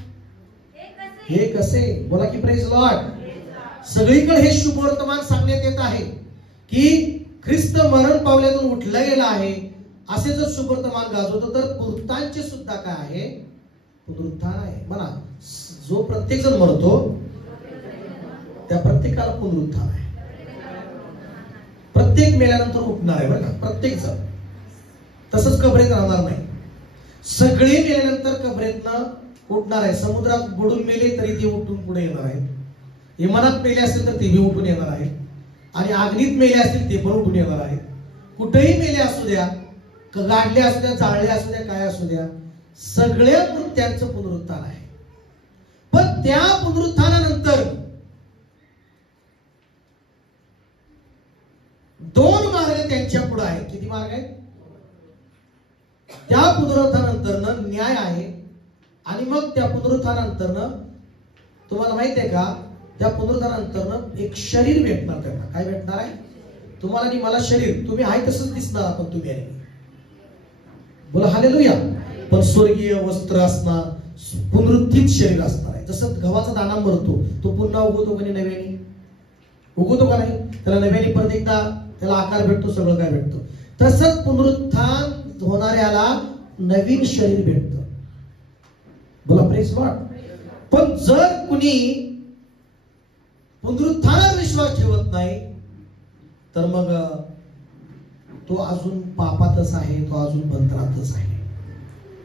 हे कसे? बोला की प्रेज लॉर्ड. सगळीकडे हे शुभ वर्तमान सांगण्यात येत आहे की ख्रिस्त मरण पावल्यातून उठला गेला आहे असे जर शुभ वर्तमान गाजवतो तर पुनरुत्थानाचे सुद्धा काय आहे? पुनरुत्थान आहे. म्हणा, जो प्रत्येक जण मरतो त्या प्रत्येकाला पुनरुत्थान आहे. प्रत्येक मेल्यानंतर उठणार आहे बरं का, प्रत्येक जण. तसंच कबरेत राहणार नाही. सगळे मेल्यानंतर कबरेतनं उठणार आहे. समुद्रात बुडून मेले तरी ते उठून पुढे येणार आहे. इमानात मेले असतील तर ते बी उठून येणार आहे. आणि अग्नीत मेले असतील ते पण उठून येणार आहे. कुठेही मेले असू द्या, गाडले असू द्या, जाळले असू द्या, काय असू द्या, सगळ्या मृत्यांचं पुनरुत्थान आहे. पण त्या पुनरुत्थानानंतर 2 मार्ग त्यांच्या पुढे आहेत. किती मार्ग आहेत? त्या पुनरुत्थानानंतर न्याय आहे. आणि मग त्या पुनरुत्थानानंतर तुम्हाला माहित आहे का, त्या पुनरुत्थानानंतर एक शरीर भेटणार त्यांना. काय भेटणार आहे? तुम्हाला आणि मला शरीर. तुम्ही आहे तसंच दिसणार आपण, तुम्ही आहे. बोला हालेलुया. पण स्वर्गीय वस्त्र असणार, पुनरुत्थित शरीर असणार आहे. जसं गव्हाचा दाणा मरतो तो पुन्हा उगवतो का नव्याने? उगवतो का नाही? त्याला नव्याने परत एकदा त्याला आकार भेटतो, सगळं काय भेटतो. तसंच पुनरुत्थान होणाऱ्याला नवीन शरीर भेटतं. बोला प्रेज लॉर्ड. पण जर कुणी पुनरुत्थानावर विश्वास ठेवत नाही तर मग तो अजून पापातच आहे, तो अजून बंधनातच आहे.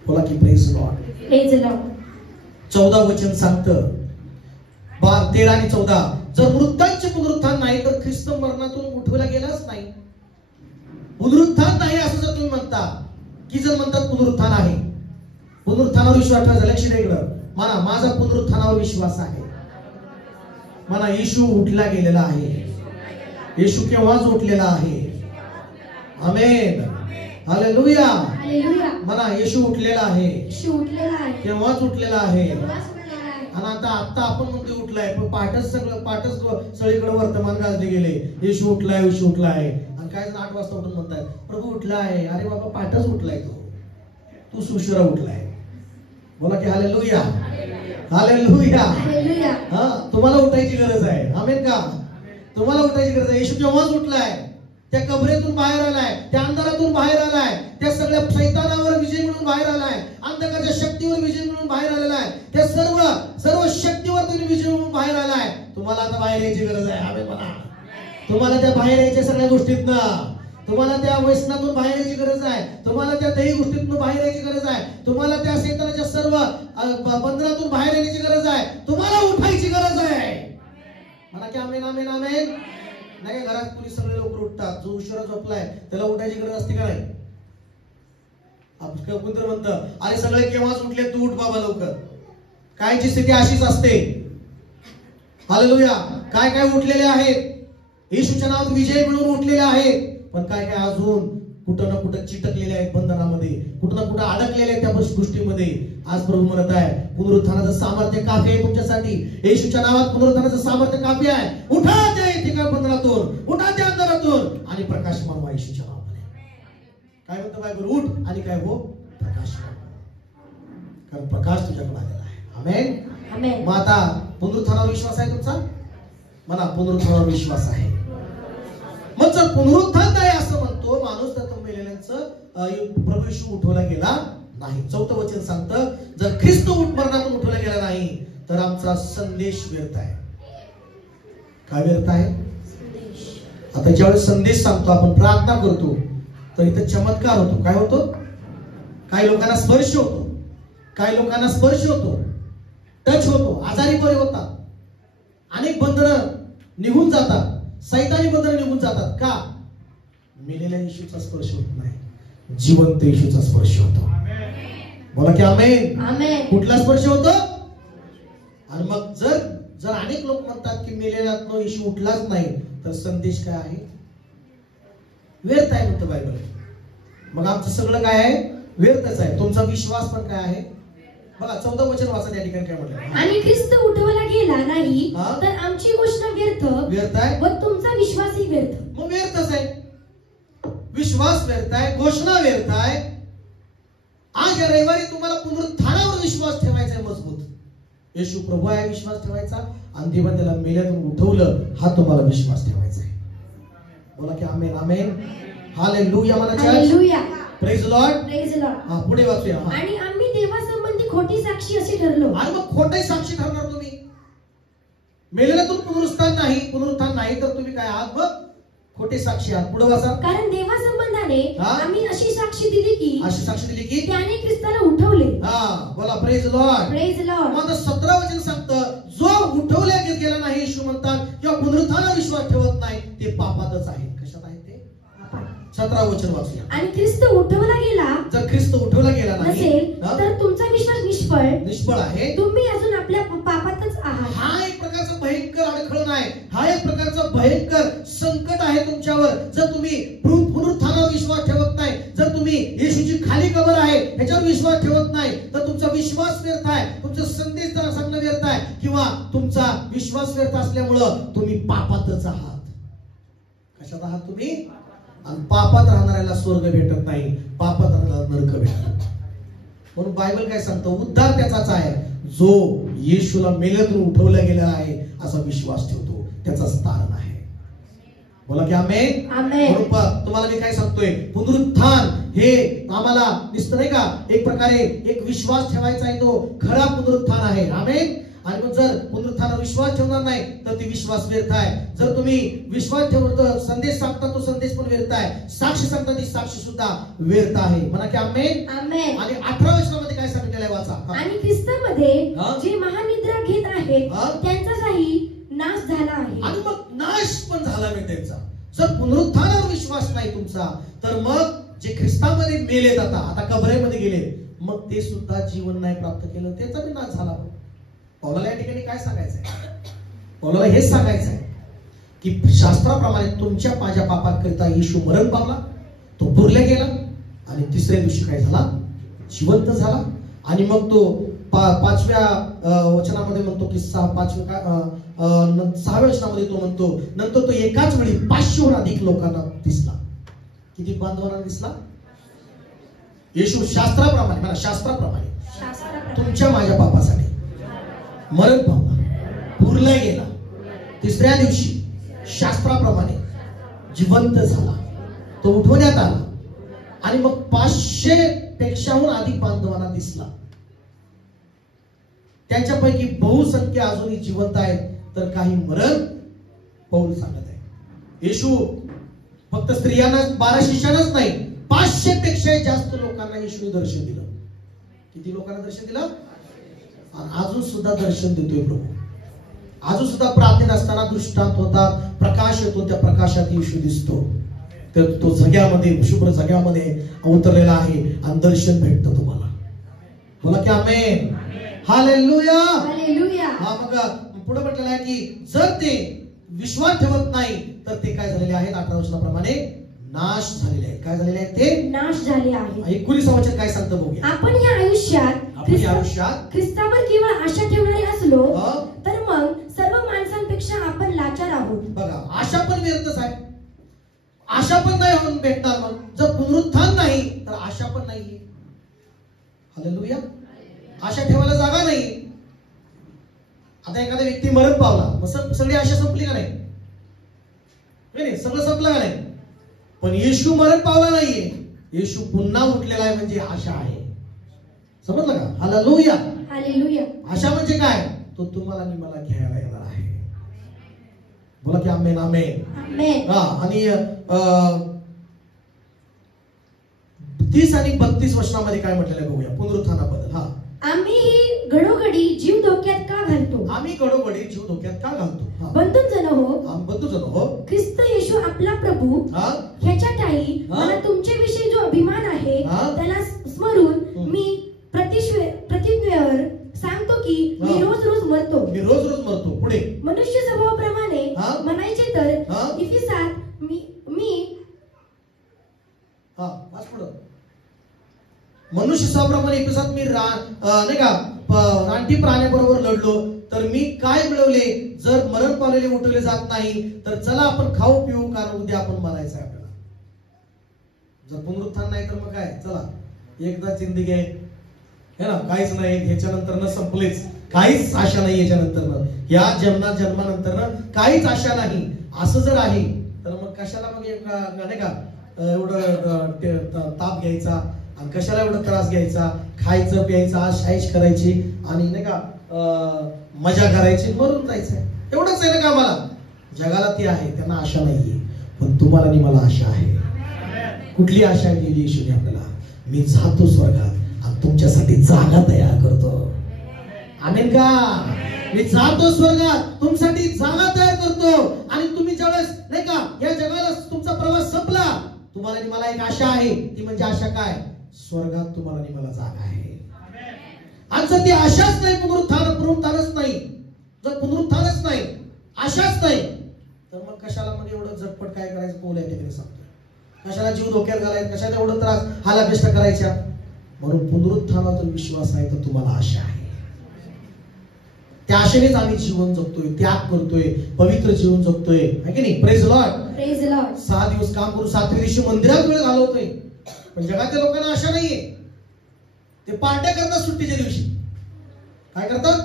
बोला की प्रेज लॉर्ड. 14 वचन सांगतं, 13 आणि 14, जर मृतांचे पुनरुत्थान नाही तर ख्रिस्त मरणातून उठवला गेलाच नाही. पुनरुत्थान नाही असं जर तुम्ही म्हणता, की जर म्हणतात पुनरुत्थान आहे, पुनरुत्थानावर विश्वास ठेवायचा. लक्ष द्या इकडं. म्हणा, माझा पुनरुत्थानावर विश्वास आहे. म्हणा, येशू उठला गेलेला आहे. येशू केव्हाच उठलेला आहे. आमेन. हालेलुया. म्हणा, येशू उठलेला आहे. केव्हाच उठलेला आहे. आणि आता आपण म्हणतो उठलाय, पण पाठच सगळीकडे वर्तमान गाजले गेले. येशू उठलाय, येशू उठलाय. आणि काय जण 8 वाजता उठून म्हणतात प्रभू उठलाय. अरे बाबा, पाठच उठलाय. तू सुशिरा उठलाय. बोला की हालेलुया. हालेलुया. हा, तुम्हाला उठायची गरज आहे. आमेन का? तुम्हाला उठायची गरज आहे. येशू केव्हाच उठलाय. त्या कबरेतून बाहेर आलाय, त्या अंधारातून बाहेर आलाय, त्या सगळ्या शैतानावर विजय मिळून बाहेर आलाय, अंधकाराच्या शक्तीवर विजय मिळून बाहेर आलेला आहे, त्या सर्व शक्तीवर तुम्ही विजय मिळून बाहेर आलाय. तुम्हाला आता बाहेर यायची गरज आहे. आमेन म्हणा. तुम्हाला त्या बाहेर यायच्या सगळ्या गोष्टीतनं, तुम्हाला त्या व्यसनातून बाहेर यायची गरज आहे, तुम्हाला त्या दही गोष्टीतून बाहेर यायची गरज आहे, तुम्हाला त्या शैतानाच्या सर्व बंधनातून बाहेर येण्याची गरज आहे, तुम्हाला उठायची गरज आहे. म्हणा की आमेन आमेन आमेन. नाही घरात कुणी सगळे लोक उठतात, जो उशिरा झोपलाय त्याला उठायची गरज असते का नाही? आपण कोणतरी म्हणतं अरे सगळे केव्हाच उठले, तू उठ बाबा लवकर. कायची स्थिती अशीच असते. हालेलुया. काय काय उठलेले आहेत, येशूच्या नावात विजय मिळून उठलेले आहेत, पण काय काय अजून कुठं ना कुठं चिटकलेले आहेत बंधनामध्ये, कुठं ना कुठं अडकलेले आहेत त्या गोष्टीमध्ये. आज प्रभू म्हणत आहे पुनरुत्थानाचं सामर्थ्य काफी आहे तुमच्यासाठी. येशूच्या नावात पुनरुत्थानाचं सामर्थ्य काफी आहे. उठा त्या ठिकाणी बंधनातून, उठा त्या अंधारातून आणि प्रकाशमान व्हा येशूच्या नावामध्ये. काय म्हणतं बायबल? उठ आणि काय हो? प्रकाशमान. कारण प्रकाश तुझ्याकडे आलेला आहे. आमेन आमेन. मग आता पुनरुत्थानावर विश्वास आहे तुमचा? म्हणा पुनरुत्थानावर विश्वास आहे. मग जर पुनरुत्थान आहे असं म्हणतो माणूस, तर तो मेलेल्यांचं प्रभू येशू उठवला गेला नाही. 4थं वचन सांगतं जर ख्रिस्त मरणातून उठवला गेला नाही तर आमचा संदेश व्यर्थ आहे. काय व्यर्थ आहे? आता ज्यावेळेस संदेश सांगतो, आपण प्रार्थना करतो, तर इथं चमत्कार होतो. काय होतो? काही लोकांना स्पर्श होतो, काही लोकांना स्पर्श होतो, टच होतो, आजारी बरे होतात, अनेक बंधनं निघून जातात, सैतानी बंधनं निघून जातात. का? मेलेल्या येशूचा स्पर्श होत नाही, जिवंत येशूचा स्पर्श होतो. बोला की आमेन आमेन. कुठला स्पर्श होतो? आणि मग जर अनेक लोक म्हणतात की मेलेल्यातनं येशू उठलाच नाही, तर संदेश काय आहे? व्यर्थ आहे म्हणतं बायबल. मग आमचं सगळं काय आहे? व्यर्थच आहे. तुमचा विश्वास पण काय आहे? बघा 14 वचन वाचा त्या ठिकाणी काय म्हटलं? आणि ख्रिस्त उठवला गेला नाही तर आमची घोषणा व्यर्थ आहे व तुमचा विश्वासही व्यर्थ. मग व्यर्थच आहे. विश्वास व्यर्थ आहे, घोषणा व्यर्थ आहे. आज या रविवारी तुम्हाला पुनरुत्थानावर विश्वास ठेवायचा आहे मजबूत. येशू प्रभू आहे विश्वास ठेवायचा, आणि देवाने त्याला मेल्यातून उठवलं हा तुम्हाला विश्वास ठेवायचा आहे. बोला की आमेन आमेन. हालेलुया म्हणा. Hallelujah. Praise lord. Praise Lord. हा पुढे वाचूया. आणि आम्ही देवासंबंधी खोटी साक्षी असे ठरलो. आणि मग खोटे साक्षी ठरणार तुम्ही. मेलेल्यातून पुनरुत्थान नाही तर तुम्ही काय आहात? मग खोटे साक्षी आहात. पुढे वाचा. कारण देवासंबंधाने आम्ही अशी साक्षी दिली की त्याने ख्रिस्ताला उठवले. बोला प्रेज लॉर्ड. Praise Lord. मग 17 वचन सांगतं जो उठवल्या गेला नाही येशू म्हणतात किंवा पुनरुत्थानावर विश्वास ठेवत नाही ते पापातच आहे. कशात आहे ते? 17 वचन वाचूया. आणि ख्रिस्त उठवला गेला, जर ख्रिस्त उठवला गेला नाही तर तुमचा विश्वास निष्फळ आहे. तुम्ही अजून आपल्या पापातच आहात. हा एक प्रकारचा भयंकर अडखळण आहे. हा एक प्रकारचा भयंकर संकट आहे तुमच्यावर. जर तुम्ही पुनरुत्थानावर विश्वास ठेवत नाही, जर तुम्ही येशूची खाली कबर आहे ह्याच्यावर विश्वास ठेवत नाही, तर तुमचा विश्वास व्यर्थ आहे, तुमचा संदेश सांगणं व्यर्थ आहे, किंवा तुमचा विश्वास व्यर्थ असल्यामुळं तुम्ही पापातच आहात. कशात आहात तुम्ही? आणि पापात राहणाऱ्याला स्वर्ग भेटत नाही, पापात राहणाऱ्याला नरक भेटत. म्हणून बायबल काय सांगतं? उद्धार त्याचाच आहे जो येशूला मेल्यातून उठवला गेला आहे असा विश्वास ठेवतो, त्याचाच तारण आहे. बोला की आमेन आमेन. तुम्हाला मी काय सांगतोय? पुनरुत्थान हे आम्हाला दिसत नाही का? एक प्रकारे एक विश्वास ठेवायचा आहे, तो खरा पुनरुत्थान आहे. आमेन. आणि मग जर पुनरुत्थानावर विश्वास ठेवणार नाही तर ती विश्वास व्यर्थ आहे. जर तुम्ही विश्वास ठेवत संदेश सांगता तो संदेश पण व्यर्थ आहे, साक्षी सांगता ती साक्षी सुद्धा व्यर्थ आहे. म्हणा की आमेन आमेन. आणि 18 वचनामध्ये काय सांगितलेलं आहे वाचा. आणि ख्रिस्तामध्ये जे महानिद्रा घेत आहेत त्यांचाही नाश झाला आहे. आणि मग नाश पण झाला नाही त्यांचा. जर पुनरुत्थानावर विश्वास नाही तुमचा, तर मग जे ख्रिस्तामध्ये मेले जातात, आता कबरेमध्ये गेले, मग ते सुद्धा जीवन नाही प्राप्त केलं, त्याचा बी नाश झाला. पौलाला या ठिकाणी काय सांगायचंय? पौलाला हेच सांगायचं आहे की शास्त्राप्रमाणे तुमच्या माझ्या पापाकरिता येशू मरण पावला, तो पुरला गेला, आणि तिसऱ्या दिवशी काय झाला? जिवंत झाला. आणि मग तो 5व्या वचनामध्ये म्हणतो की 6व्या वचनामध्ये तो म्हणतो नंतर तो एकाच वेळी 500हून अधिक लोकांना दिसला. किती बांधवांना दिसला? येशू शास्त्राप्रमाणे, मला शास्त्राप्रमाणे तुमच्या माझ्या पापासाठी मरण पावला, पुरला गेला, तिसऱ्या दिवशी शास्त्राप्रमाणे जिवंत झाला, तो उठवण्यात आला आणि मग 500 पेक्षाहून अधिक बांधवांना दिसला. त्यांच्यापैकी बहुसंख्य अजूनही जिवंत आहेत, तर काही मरण पौल सांगत आहे. येशू फक्त स्त्रियांना 12 शिष्यांनाच नाही, 500 पेक्षा जास्त लोकांना येशूने दर्शन दिलं. किती लोकांना दर्शन दिलं? आणि अजून सुद्धा दर्शन देतोय प्रभू. अजून सुद्धा प्रार्थनेत असताना दृष्टांत होतात, प्रकाश येतो, त्या प्रकाशात येशू दिसतो. तर तो झग्यामध्ये, शुभ्र झग्यामध्ये उतरलेला आहे आणि दर्शन भेटतं तुम्हाला. बोला की आमेन, हालेलुया, हालेलुया. हा मग पुढे म्हटलेलं आहे की जर ते विश्वास ठेवत नाही तर ते काय झालेले आहेत? 18 वचनाप्रमाणे नाश झालेले आहेत. काय झालेले आहेत? ते नाश झाले आहेत. 19 वचन काय सांगतं बघूया. आपण या आयुष्यात ख्रिस्तावर केवळ आशा ठेवणारे असलो तर मग सर्व माणसांपेक्षा आपण लाचार आहोत. बघा, आशा पण व्यर्थच आहे. आशा पण नाही होऊन भेटणार. मग जर पुनरुत्थान नाही तर आशा पण नाहीये. हालेलुया. आशा ठेवायला जागा नाही. आता एखादा व्यक्ती मरण पावला, मग सगळी आशा संपली का नाही? सगळं संपलं का नाही? पण येशू मरण पावला नाहीये. येशू पुन्हा उठलेला आहे, म्हणजे आशा आहे. समजलं का? Hallelujah, hallelujah. आशा म्हणजे काय? तो तुम्हाला आणि मला घ्यायला येणार आहे. बोला की आमेन, आमेन, आमेन. आणि 30 आणि 32 वचनामध्ये काय म्हटलेलं आहे बघूया पुनरुत्थानाबद्दल. हा, आम्ही घडोघडी जीव धोक्यात का घालतो? आम्ही घडोघडी जीव धोक्यात का घालतो? बंधुजन हो, ख्रिस्त येशू आपला प्रभू ह्याच्या ठायी मला तुमच्याविषयी जो अभिमान आहे त्याला स्मरून मी प्रतिज्ञेवर सांगतो की मी रोज रोज मरतो. पुढे मनुष्य स्वभावाप्रमाणे म्हणायचे तर इफिसात मी मनुष्य स्वभावाप्रमाणे इफिसात मी नाही का रानटी प्राण्याबरोबर लढलो, तर मी काय मिळवले? जर मरण पावलेले उठवले जात नाही तर चला आपण खाऊ पिऊ, कारण उद्या आपण मरायचं आहे आपल्याला. जर पुनरुत्थान नाही तर मग काय? चला एकदा जिंदगी आहे ना, काहीच नाही ह्याच्यानंतर न संपलेच, काहीच आशा नाही याच्यानंतर, या जन्मानंतर काहीच आशा नाही, असं जर आहे तर मग कशाला मग नाही का एवढं ताप घ्यायचा आणि कशाला एवढा त्रास घ्यायचा? खायचं प्यायचं, आज शाईश करायची आणि नाही का मजा करायची, मरून जायचं. एवढंच आहे ना का? मला जगाला ती आहे, त्यांना आशा नाहीये, पण तुम्हाला आणि मला आशा आहे. कुठली आशा दिली येशूने आपल्याला? मी जातो स्वर्गात आणि तुमच्यासाठी जागा तयार करतो. आमेन का? मी जातो स्वर्गात, तुमच्यासाठी जागा तयार करतो. आणि तुम्ही ज्यावेळेस नाही का या जगाला तुमचा प्रवास संपला, तुम्हाला आणि मला एक आशा आहे. ती म्हणजे आशा काय? स्वर्गात तुम्हाला आणि मला जागा आहे. आणि जर ती आशाच नाही, पुनरुत्थानच नाही, जर पुनरुत्थानच नाही, आशाच नाही, तर मग कशाला मग एवढं झटपट काय करायचं? पोल आहे तिकडे सांगतो, कशाला जीव धोक्यात घालायचा? कशाला एवढं त्रास हालापेष्ट करायच्या? म्हणून पुनरुत्थानाचा विश्वास आहे तर तुम्हाला आशा आहे. त्या आशेनेच आम्ही जीवन जगतोय, त्याग करतोय, पवित्र जीवन जगतोय, है की नाही? Praise lord, praise Lord. 6 दिवस काम करून 7व्या दिवशी मंदिरात वेळ घालवतोय. पण जगातल्या लोकांना आशा नाहीये. ते पार्ट्या करतात सुट्टीच्या दिवशी. काय करतात?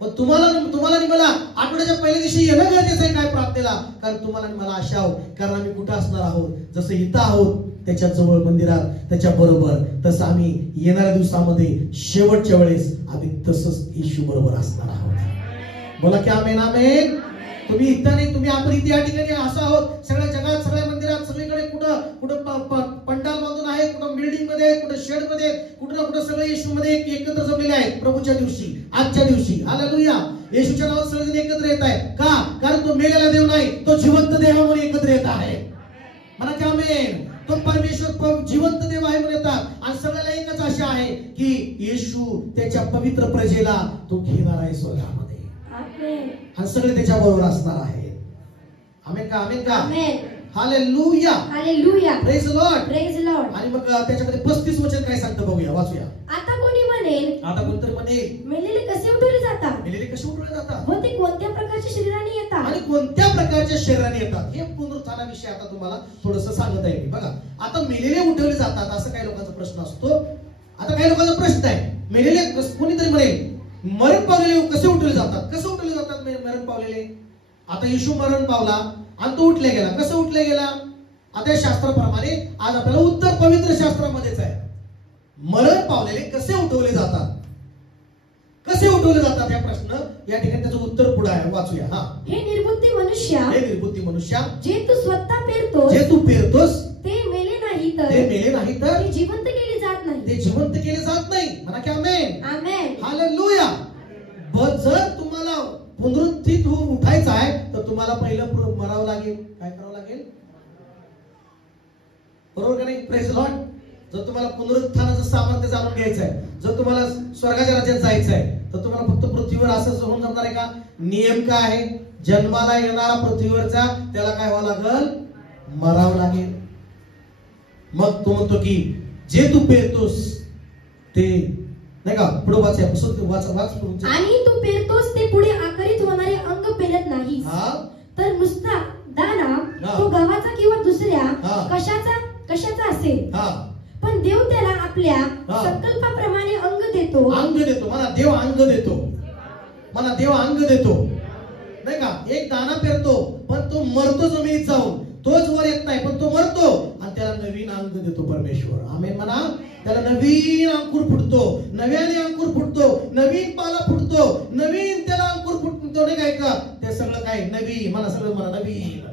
पण तुम्हाला आणि मला आठवड्याच्या पहिल्या दिवशी येणं गरजेचं आहे. काय? प्रार्थनेला. कारण तुम्हाला आणि मला आशा आहोत, कारण आम्ही कुठं असणार आहोत? जसं इथं आहोत त्याच्या जवळ मंदिरात, त्याच्या बरोबर, तसं आम्ही येणाऱ्या दिवसामध्ये शेवटच्या वेळेस आम्ही तसंच येशू बरोबर असणार आहोत. बोला की आमेन, आमेन. तुम्ही इथं नाही, तुम्ही आपण इथे या ठिकाणी असं आहोत. सगळ्या जगात, सगळ्या मंदिरात, सगळीकडे कुठं पंडाल बांधून आहे, कुठं बिल्डिंग मध्ये, कुठं शेड मध्ये, कुठं ना कुठं सगळे येशू मध्ये एकत्र जमलेले आहेत. प्रभूच्या दिवशी, आजच्या दिवशी. हालेलुया. येशूच्या नावात सगळेजण एकत्र येत आहे. का? कारण तो मेलेला देव नाही, तो जिवंत देव म्हणून एकत्र येत आहे. म्हणा की आमेन. तो परमेश्वर जिवंत देव आहे म्हणून येतात. आणि सगळ्याला एकच आशा आहे की येशू त्याच्या पवित्र प्रजेला तो घेणार आहे स्वर्गामध्ये, आणि सगळे त्याच्या बरोबर असणार आहे. आमेन का? आमेन का? Amen. Hallelujah, hallelujah. Praise lord, praise lord. आणि मग त्याच्यामध्ये 35 वचन काय सांगतं बघूया, वाचूया. आता कोणी म्हणेल, आता कोणतरी म्हणेल, मेलेले कसे उठवले जातात? मेलेले कसे उठवले जातात? व ते कोणत्या प्रकारच्या शरीराने येतात? आणि कोणत्या प्रकारच्या शरीराने येतात? हे पुनरुत्थानाविषयी आता तुम्हाला थोडंसं सांगत आहे मी. बघा, आता मेलेले उठवले जातात असं काही लोकांचा प्रश्न असतो. आता काही लोकांचा प्रश्न आहे, मेलेले कोणीतरी म्हणेल मरण पावलेले कसे उठवले जातात? कसं उठवले जातात मरण पावलेले? आता येशू मरण पावला, आणि तो उठल्या गेला. कसं उठल्या गेला? आता शास्त्राप्रमाणे आज आपल्याला उत्तर पवित्र शास्त्रामध्येच आहे. मरण पावलेले कसे उठवले जातात, कसे उठवले जातात हा प्रश्न या ठिकाणी त्याचं उत्तर पुढे आहे. वाचूया. हा. हे निर्बुद्धी मनुष्या, हे निर्बुद्धी मनुष्या, जे तू स्वतः पेरतोस, जे तू पेरतोस ते मेले नाही तर, ते मेले नाही तर, ते जिवंत केले जात नाही, ते जिवंत केले जात नाही. म्हणा की आमेन. आमेन. हालेलुया. जर तुम्हाला पुनरुत्थित होऊन उठायचं आहे तर तुम्हाला पहिलं मरावं लागेल. काय करावं लागेल? बरोबर का नाही? Praise Lord. जर तुम्हाला पुनरुत्थानाचं सामर्थ्य जाणून घ्यायचं आहे, जर तुम्हाला स्वर्गाच्या राज्यात जायचं आहे, तर तुम्हाला फक्त पृथ्वीवर असंच होऊन जमणार आहे का? नियम काय आहे? जन्माला येणारा पृथ्वीवरचा त्याला काय व्हावं लागल? मरावं लागेल. मग तो म्हणतो की जे तू पेरतोस ते नाही का? पुढे वाच. आणि तू पेरतोस ते पुढे आकारित होणारे अंग पेरत नाही, तर नुसता दाना तो गव्हाचा किंवा दुसऱ्या कशाचा असेल, पण देव त्याला आपल्या संकल्पाप्रमाणे अंग देतो. अंग देतो. मला देव अंग देतो. मला देव अंग देतो नाही का? एक दाना पेरतो पण तो मरतो जमिनीत जाऊन, तोच वर येत नाही पण तो मरतो आणि त्याला नवीन अंग देतो परमेश्वर. आमेन म्हणा. त्याला नवीन अंकुर फुटतो, नव्याने अंकुर फुटतो, नवीन पाला फुटतो, नवीन त्याला अंकुर फुटतो नाही का? ते सगळं काय नवीन. मला सगळं म्हणा नवीन.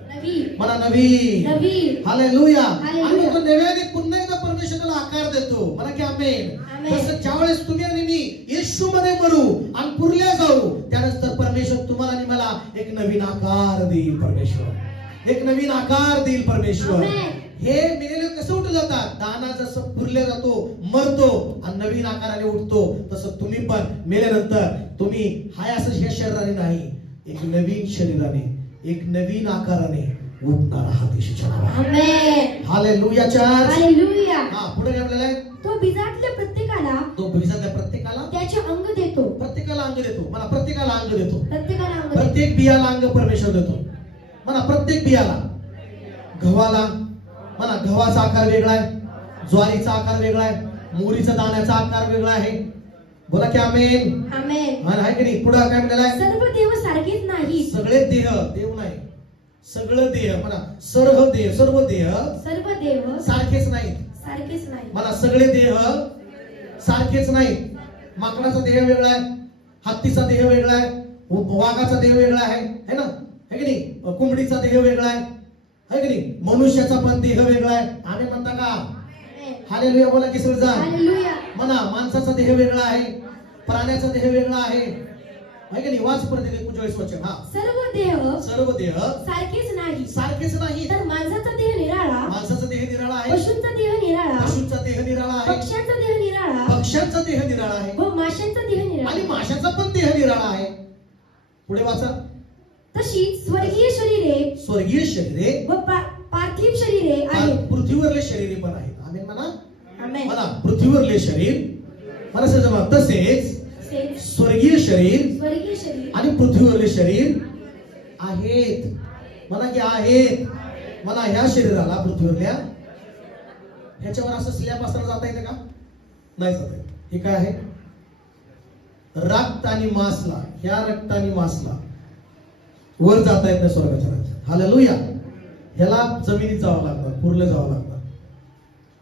मला नवीन. हालेलुया. आणि तो नव्याने पुन्हा एकदा परमेश्वर त्याला आकार देतो. मला की आमेन. तसं ज्यावेळेस तुम्ही आणि मी येशू मध्ये मरू आणि पुरल्या जाऊ, त्यानंतर परमेश्वर तुम्हाला आणि मला एक नवीन आकार देईल. परमेश्वर एक नवीन आकार देईल. परमेश्वर. हे मेलेले कसं उठून जातात? दाना जसं पुरल्या जातो, मरतो आणि नवीन आकाराने उठतो, तसं तुम्ही पण मेल्यानंतर तुम्ही हाय असं ह्या शरीराने नाही, एक नवीन शरीराने, एक नवीन आकाराने उठणार आहात येशूच्या नावाने. आमेन. हालेलुया. हालेलुया. हा. पुढे काय म्हटलेलं आहे? तो बीजातल्या प्रत्येकाला त्याचे अंग देतो. प्रत्येकाला अंग देतो. मला प्रत्येकाला अंग देतो. प्रत्येक प्रत्येक बियाला अंग परमेश्वर देतो. म्हणा प्रत्येक बियाला. गव्हाला म्हणा गव्हाचा आकार वेगळा आहे, ज्वारीचा आकार वेगळा आहे, मोहरीचा दाण्याचा आकार वेगळा आहे. बोला की आमेन. आमेन. आहे की नाही? पुढे काय म्हटलेलं आहे? सर्व देव सारखेच नाही. सगळे देह देव नाही, सगळं देह म्हणा. सर्व देह सारखेच नाही. म्हणा सगळे देह सारखेच नाही. माकडाचा देह वेगळा आहे, हत्तीचा देह वेगळा आहे, वाघाचा देह वेगळा आहे है ना? है की नाही? कोंबडीचा देह वेगळा आहे की नाही? मनुष्याचा पण देह वेगळा आहे. आम्ही म्हणता का? हालेलुया. बोला की सगळं जा. म्हणा माणसाचा देह वेगळा आहे, प्राण्याचा देह वेगळा आहे की नाही? वाच परत 45 वचन. हा. सर्व देह सारखेच नाही. तर माणसाचा देह निराळा आहे, पशूंचा देह निराळा आहे, पक्ष्यांचा देह निराळा आहे व माशांचा देह निराळा आणि माशाचा पण देह निराळा आहे. पुढे वाचा. तशी स्वर्गीय शरीरे व पार्थिव शरीरे आहेत. पृथ्वीवरले शरीरे पण आहेत. आमेन म्हणा. आमेन. मला पृथ्वीवरले शरीर मला समजा तसेच स्वर्गीय शरीर आणि पृथ्वीवरले शरीर आहेत. म्हणा की आहेत. मला ह्या शरीराला पृथ्वीवरल्या ह्याच्यावर असं स्लॅब असताना जाता येते का? नाही जाता येत. हे काय आहे? रक्त आणि मांसला, ह्या रक्त आणि मांसला वर जाता येत नाही स्वर्गाच्या राज्यात. हालेलुया. ह्याला जमिनीत जावं लागतं, पुरलं जावं लागतं.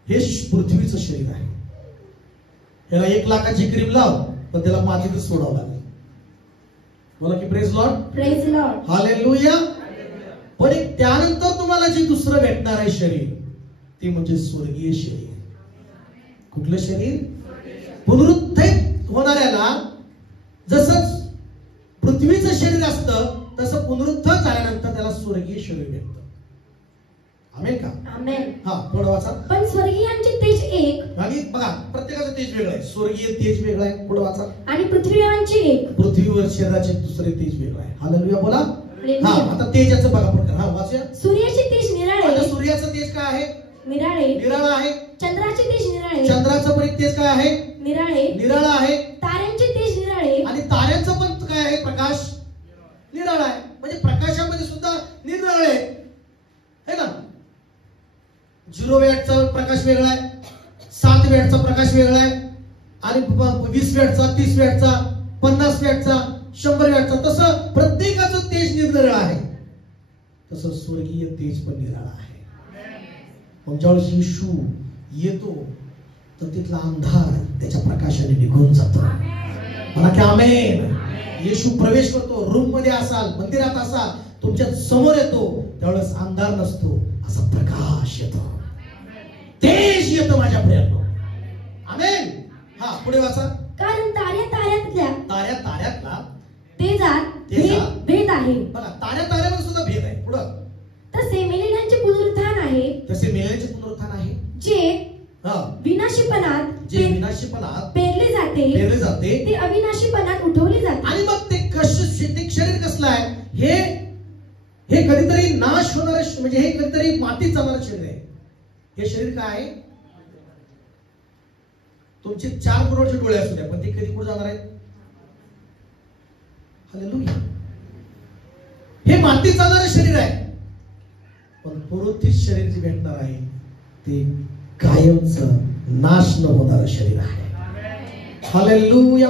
हे पृथ्वीचं शरीर आहे. ह्याला 1 लाखाची क्रीम लाव पण त्याला मातीतच सोडावं लागेल. बोला की प्रेज लॉर्ड. हालेलुया. पण त्यानंतर तुम्हाला जे दुसरं भेटणार आहे शरीर, ते म्हणजे स्वर्गीय शरीर. कुठलं शरीर? पुनरुत्थित होणाऱ्याला जसं पृथ्वीचं शरीर असतं तसं पुनरुत्थान झाल्यानंतर त्याला स्वर्गीय शरीर भेटतं. आमेन का? आमेन. हा. पुढे वाचा. पण स्वर्गीयांचे तेज एक. आणि बघा प्रत्येकाचं तेज वेगळं आहे. स्वर्गीय तेज वेगळं आहे. पुढे वाचा. आणि पृथ्वीयांचे एक. पृथ्वीवर शरीराचे दुसरे तेज वेगळं आहे. हालेलुया. बोला. हा. आता तेजाचं बघा पटकन. हा वाचूया. सूर्याचे तेज निराळे. सूर्याचं तेज काय आहे? निराळा आहे. चंद्राचे तेज निराळे. चंद्राचं पण तेज काय आहे? निराळा आहे. ताऱ्यांचे तेज निराळे. आणि ताऱ्यांचं पण काय आहे? प्रकाश निराळा आहे. म्हणजे प्रकाशामध्ये सुद्धा निराळे आहे ना? 0 वॅटचा प्रकाश वेगळा आहे, 7 वॅटचा प्रकाश वेगळा आहे, आणि 20 वॅटचा, 30 वॅटचा, 50 वॅटचा, 100 वॅटचा, तसं प्रत्येकाचं तेज निरनिराळं आहे. तसं स्वर्गीय तेज पण निराळा आहे. मग ज्यावेळेस येशू येतो तर तिथला अंधार त्याच्या प्रकाशाने निघून जातो. मला की आमेन. येशू प्रवेश करतो. रूम मध्ये असाल, मंदिरात असाल, तुमच्या समोर येतो, त्यावेळेस अंधार नसतो, असा प्रकाश येतो, तेज येतं माझ्या प्रियांनो. आमेन. हा पुढे वाचा. कारण ताऱ्यातला तेजात भेद आहे. बघा, ताऱ्यामध्ये सुद्धा भेद आहे. पुढं तसे मेलेल्यांचे पुनरुत्थान आहे. जे विनाशीपणात पेरले जाते ते अविनाशीपणात उठवले जाते. आणि मग ते शरीर कसलं आहे? हे कधीतरी नाश होणार, म्हणजे हे कधीतरी मातीत जाणारं शरीर आहे. हे शरीर काय आहे? तुमचे 4 करोडचे डोळे असू द्या, पण ते कधी कुठे जाणार आहेत? हालेलुया. हे मातीत जाणारं शरीर आहे. पण पुरोत्थित शरीर जे भेटणार आहे ते कायमचं नाश न होणारं शरीर आहे. हालेलुया.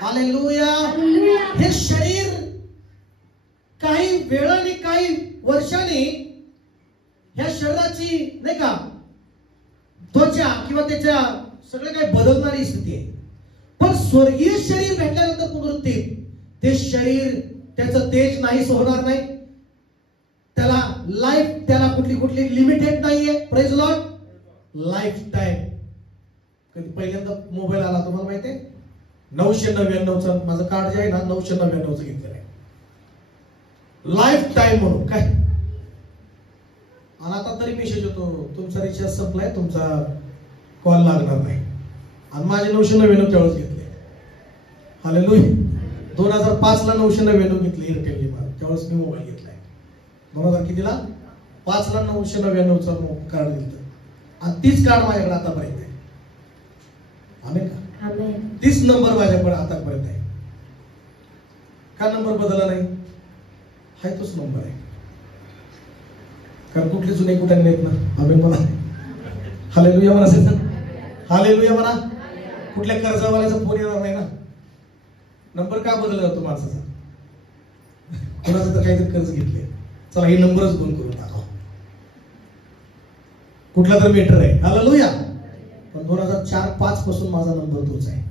हालेलुया. हे शरीर काही वेळाने, काही वर्षांनी ह्या शरीराची नाही का त्वचा किंवा त्याच्या सगळं काही बदलणारी स्थिती आहे. पण स्वर्गीय शरीर भेटल्यानंतर पुनरुत्थित ते शरीर, त्याचं तेज नाहीच होणार नाही. त्याला लाईफ, त्याला कुठली लिमिटेड नाहीये. Praise Lord. Life time. कधी पहिल्यांदा मोबाईल आला तुम्हाला माहिती आहे? 999चा माझं कार्ड जे आहे ना, 999चं घेतलेलं आहे, लाईफ टाइम म्हणून. काय आणि आता तरी मेसेज होतो, तुमचा रिचार्ज संपलाय, तुमचा कॉल लागणार नाही. आणि माझे 999 त्यावेळेस घेतले. हालेलुया. 2005 ला 999 घेतले एअरटेलने मला, त्यावेळेस मी मोबाईल घेतलाय. 2000 कितीला? 5 ला 999चा कार्ड दिलं. आणि 30 कार्ड माझ्याकडे आतापर्यंत आहे. आमेन का? 30 नंबर माझ्याकडे आतापर्यंत आहे. का नंबर बदलला नाही? हाय तोच नंबर आहे. कारण कुठले जुने कुठे नाहीत ना. आमेन म्हणा. हालेलुया म्हणा सर. हालेलुया म्हणा. कुठल्या कर्जवाल्याचा फोन येणार नाही ना. नंबर का बदलला जातो माणसाचा? कोणाचं तर काहीतरी कर्ज घेतले, चला हे नंबरच बंद करून टाका. कुठला तर मेटर आहे. हालेलुया. पण 2004-05 पासून माझा नंबर तोच आहे.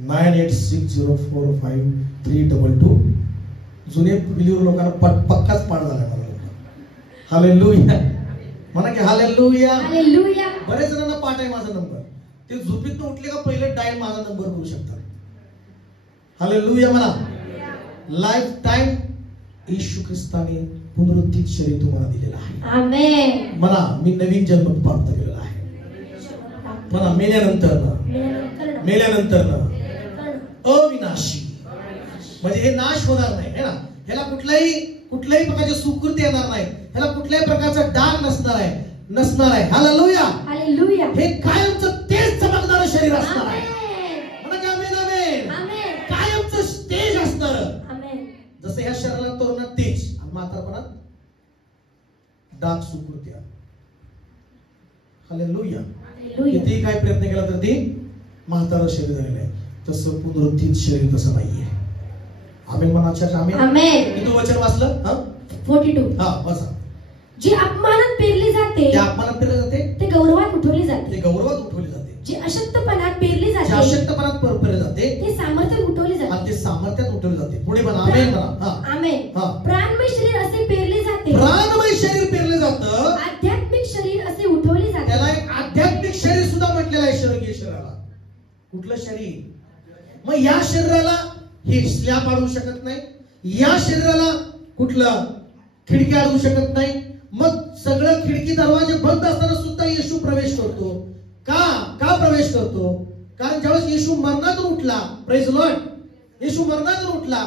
9860453222. जुने बिलीवर लोकांना पक्काच पाठ झाला मला. हालेलुया. म्हणा की हालेलुया. बरेच जणांना पाठ आहे माझा नंबर. ते झोपेतून उठले का पहिले डायल माझा नंबर करू शकतात. हालेलुया म्हणा. लाईफ टाइम येशू ख्रिस्ताने पुनरुत्थित शरीर तुम्हाला दिलेलं आहे. आमेन. म्हणा मी नवीन जन्म प्राप्त केलेला आहे. म्हणा मेल्यानंतर अविनाशी, म्हणजे हे नाश होणार नाही है ना. ह्याला कुठल्याही प्रकारची सुकृती येणार नाही. ह्याला कुठल्याही प्रकारचा डाग नसणार आहे. हालेलुया. हे कायमचं तेज चमकणारं शरीर असणार आहे. म्हणा की आमेन. आमेन. कायमचं तेज असणार. जसं ह्या शरीराला तरुणात तेज आणि म्हातारपणात डाग सुकृती. हालेलुया. किती काय प्रयत्न केला तर ते म्हातारं शरीर झालेलं आहे. तसं पुनरुत्थित शरीर तसं नाहीये. आमेन म्हणा. आमेन. किती वचन वाचलं? 42. हा वाचा. जे अपमानात पेरले जाते ते गौरवात उठवले जाते. जे अशक्तपणात पेरले जाते ते सामर्थ्यात उठवले जाते. पुढे म्हणा. आमेन म्हणा. आमेन. प्राणमय शरीर असे पेरले जाते. प्राणमय शरीर पेरले जातं. आध्यात्मिक शरीर असे उठवले जाते. त्याला एक आध्यात्मिक शरीर सुद्धा म्हटलेलं आहे. स्वर्गीय शरीराला. कुठलं शरीर? मग या शरीराला हे स्लॅब अडवू शकत नाही. या शरीराला कुठलं खिडकी अडवू शकत नाही. मग सगळं खिडकी दरवाजे बंद असताना सुद्धा येशू प्रवेश करतो. का प्रवेश करतो? कारण ज्यावेळेस येशू मरणातून उठला, प्रेज लॉर्ड, येशू मरणातून उठला,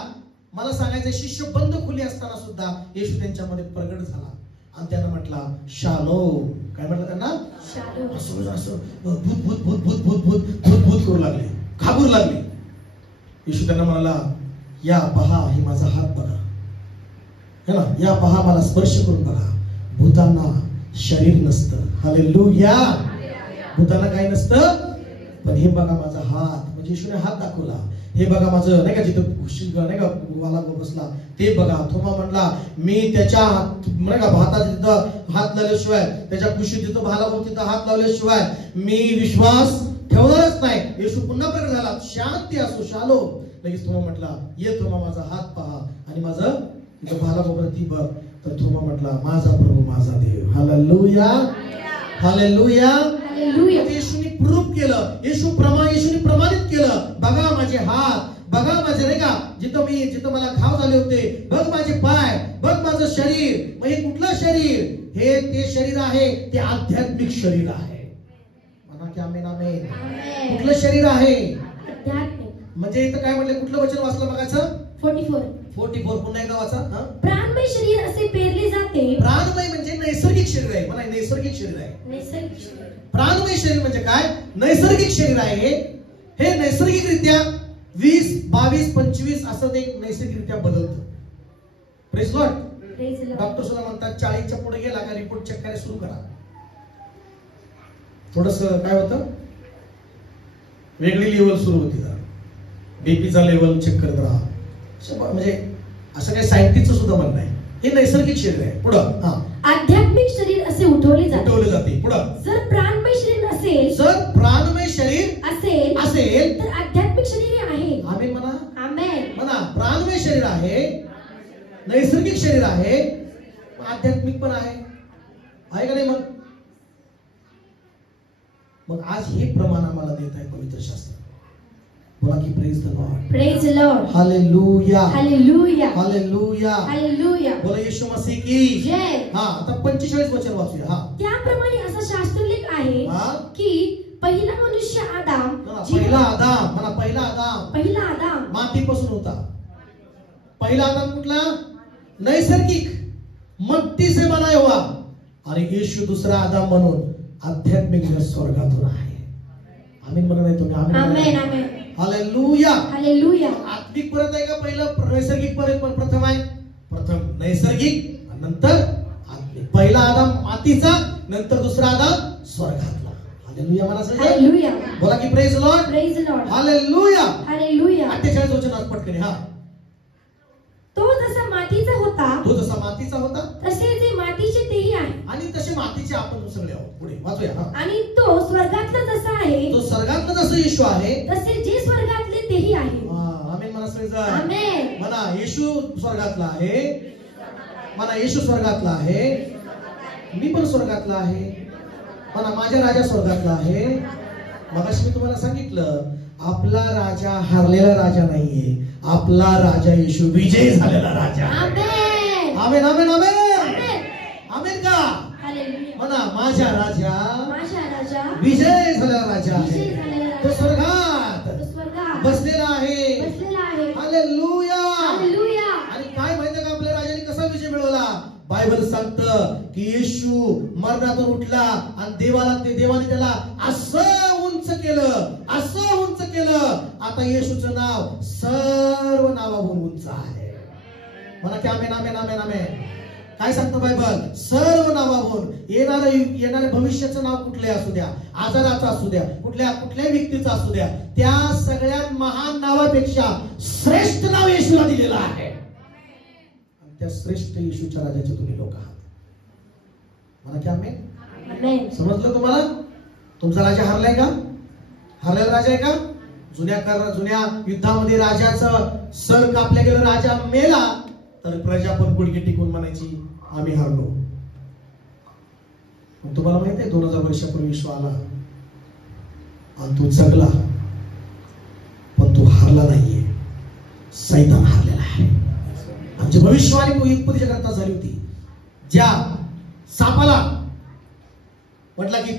मला सांगायचं शिष्य बंद खुली असताना सुद्धा येशू त्यांच्यामध्ये प्रगट झाला आणि त्यांना म्हटला शालोम. काय म्हटलं त्यांना? असं भूत करू लागले, घाबरू लागले. येशू त्यांना म्हणाला, या पहा, हे माझा हात बघा, है ना, या पहा, मला स्पर्श करून बघा. भूतांना शरीर नसतं. हालेलुया. भूतांना काय नसतं? पण हे बघा माझा हात, म्हणजे येशूने हात दाखवला. हे बघा माझं नाही का जिथं नाही का वाला बसला ते बघा. थोमा म्हणला मी त्याच्या नाही का हातात तिथं हात लावल्याशिवाय, त्याच्या कुशीत तिथं भाला तिथं हात लावल्याशिवाय मी विश्वास ठेवणारच नाही. येशू पुन्हा प्रकट झाला, शांती असो शालो. लगेच थोमा म्हटला ये थोमा माझा हात पहा आणि माझं तिथं भाला बाबा ती बघ. तर थोमा म्हटला माझा प्रभू माझा देव. Hallelujah hallelujah hallelujah. येशूने प्रूफ केलं, येशूने प्रमाणित केलं. बघा माझे हात, बघा माझे नाही का जिथं मला घाव झाले होते, बघ माझे पाय, बघ माझं शरीर. मग हे कुठलं शरीर? हे ते शरीर आहे, ते आध्यात्मिक शरीर आहे. म्हणा की आमेन आमेन. कुठलं शरीर आहे? म्हणजे इथं काय म्हणले, कुठलं वचन वाचलं बघायचं? 44 पुन्हा एकदा वाचा. प्राणमय शरीर असे पेरले जाते. प्राणमय म्हणजे नैसर्गिक शरीर आहे. म्हणा नैसर्गिक शरीर आहे. प्राणमय शरीर म्हणजे काय? नैसर्गिक शरीर आहे. हे नैसर्गिकरित्या 20, 22, 25 असं ते नैसर्गिकरित्या बदलतं. Praise Lord. डॉक्टर सुद्धा म्हणतात 40च्या पुढे गेला का रिपोर्ट चेक करायला सुरू करा. थोडस काय होतं, वेगळी लेवल सुरू होती, जरा बीपीचा लेवल चेक करत राहा. म्हणजे असं काही सायंटिस्टचं सुद्धा म्हणणं आहे. हे नैसर्गिक शरीर आहे. पुढं आध्यात्मिक शरीर असे उठवले जाते. पुढं जर प्राणमय शरीर असेल, जर प्राणमय शरीर असेल तर आध्यात्मिक शरीर आहे. आमेन म्हणा. आमेन म्हणा. प्राणमय शरीर आहे, नैसर्गिक शरीर आहे, आध्यात्मिक पण आहे का नाही? मग आज हे प्रमाण आम्हाला देत आहे पवित्र शास्त्र. बोला की praise the lord. Praise the Lord. Hallelujah hallelujah hallelujah hallelujah. बोला येशू मसीह की जय. आता 45 वचन वाचूया. त्याप्रमाणे असा शास्त्रलेख आहे की पहिला मनुष्य आदाम, पहिला आदाम म्हणा, पहिला आदाम मातीपासून होता. पहिला आदाम कुठला? नैसर्गिक, मट्टी से बनाया हुआ. आणि येशू दुसरा आदाम म्हणून आध्यात्मिक स्वर्गातून आहे. आमीन म्हणत आहे तुम्ही? Amen amen. Hallelujah hallelujah. आत्मिक परत आहे का? पहिलं नैसर्गिक परत प्रथम आहे. प्रथम नैसर्गिक, नंतर आत्मिक. पहिला आदाम मातीचा, नंतर दुसरा आदाम स्वर्गातला. हालेलुया म्हणा सगळे. हालेलुया. बोला की praise lord. Praise Lord. Hallelujah hallelujah. 48 वचन पटकन. तो जसा मातीचा होता तसे जे मातीचे तेही आहे. आणि तसे मातीचे आपण सगळे आहोत. पुढे वाचूया. आणि तो स्वर्गातला जसा आहे, तो स्वर्गातला जसा येशू आहे, तसे जे स्वर्गातले तेही आहे. आमेन म्हणा सगळे. आमेन म्हणा. येशू स्वर्गातला आहे. म्हणा येशू स्वर्गातला आहे. मी पण स्वर्गातला आहे. म्हणा माझ्या राजा स्वर्गातला आहे. मगाशी मी तुम्हाला सांगितलं, आपला राजा हारलेला राजा नाहीये. आपला राजा येशू विजय झालेला राजा. आमेन आमेन आमेन आमेन आमेन. आमेन का? हालेलुया. म्हणा माझा राजा विजय झालेला राजा आहे. तो स्वर्गात बसलेला आहे. हालेलुया. आणि काय माहिती का आपल्या राजाने कसा विजय मिळवला? बायबल सांगतं की येशू मरणातून उठला आणि देवाने त्याला असं उंच केलं. आता येशूचं नाव सर्व नावाहून उंच आहे. म्हणा की आमेन आमेन आमेन आमेन. काय सांगतं बायबल? सर्व नावाहून. येणारे भविष्याचं नाव कुठले असू द्या, आजाराचं असू द्या, कुठल्या व्यक्तीचं असू द्या, त्या सगळ्यात महान नावापेक्षा श्रेष्ठ नाव येशूला दिलेलं आहे. त्या श्रेष्ठ येशूच्या राजाचे तुम्ही लोक आहात. म्हणा की आमेन. समजलं तुम्हाला? तुमचा राजा हारलाय का? हारलेला राजा आहे का? जुन्या युद्धामध्ये राजाचं सर कापल्या गेलं, राजा मेला, तर प्रजा पण गुडघे टिकून म्हणायची आम्ही हारलो. तुम्हाला माहिती आहे 2000 वर्षापूर्वी विश्व आला आणि तू जगला, पण तू हारला नाहीये. सैतान हारलेला आहे. आमची भविष्यवाणी उत्पत्तीच्या करता झाली होती. ज्या सापाला म्हटला की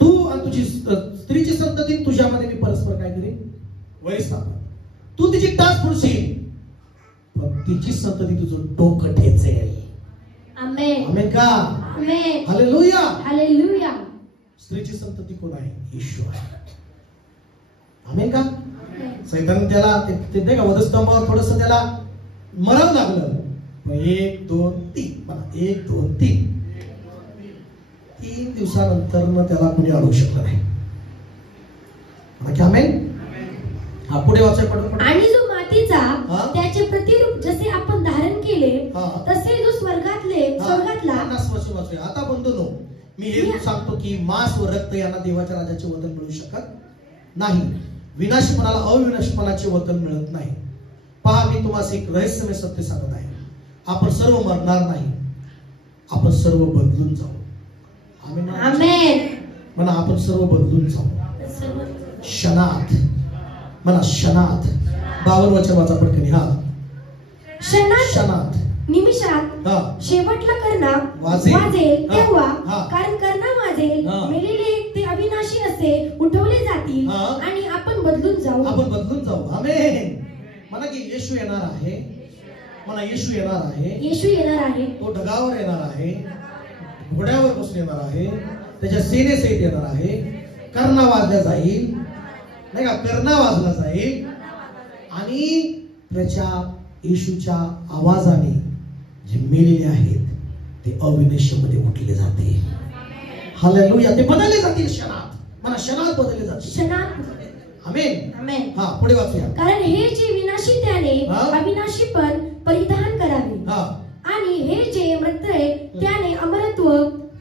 तू आणि तुझी स्त्रीची संतती तुझ्यामध्ये मी परस्पर काय करेन, वैर स्थापन. तू तिची टाच फोडशील, पण तिची संतती तुझं डोकं ठेचेल. आमेन. आमेन का? आमेन. हालेलुया. हालेलुया. स्त्रीची संतती कोण आहे? येशू आहे. आमेन का? सैतान त्याला ते नाही का वधस्तंभावर थोडस त्याला मरावं लागलं. 1 2 3 म्हणा. 1 2 3 3 दिवसानंतर त्याला कुणी अडवू शकलं नाही. आमेन. हा पुढे वाचा पडून. आणि जो मातीचा त्याचे प्रतिरूप जसे आपण धारण केले तसे जो स्वर्गातला आता बंधूनो, मी हे सांगतो की मांस व रक्त यांना देवाच्या राज्याचे वतन मिळू शकत नाही. विनाशपणाला अविनाशपणाचे वतन मिळत नाही. पहा, मी तुम्हाला एक रहस्यमय सत्य सांगत आहे. आपण सर्व मरणार नाही, आपण सर्व बदलून जाऊ. आमेन. म्हणा, आपण सर्व बदलून जाऊ क्षणात. म्हणा क्षणात. 52 वचन वाचा पटकन. हा, क्षणात निमिषात शेवटला कर्णा वाजेल तेव्हा, कारण कर्णा वाजेल मेलेले ते अविनाशी असे उठवले जातील आणि आपण बदलून जाऊ. आपण बदलून जाऊ. आमेन. म्हणा की येशू येणार आहे. म्हणा, येशू येणार आहे. येशू येणार आहे. तो ढगावर येणार आहे, घोड्यावर बसून येणार आहे, त्याच्या सेनेसहित येणार आहे. कर्णा वाजला जाईल, नाही का, कर्णा वाजला जाईल आणि त्याच्या येशूच्या आवाजाने जे मेलेले आहेत ते अविनाशीमध्ये उठले जाते. हालेलुया. ते बदलले जातील क्षणात. म्हणा, क्षणात बदलले जातील. क्षणात. आमेन. आमेन. हा, पुढे वाचूया. कारण हे जे विनाशी त्याने अविनाशीपण परिधान करावे आणि हे जे मृत त्याने अमरत्व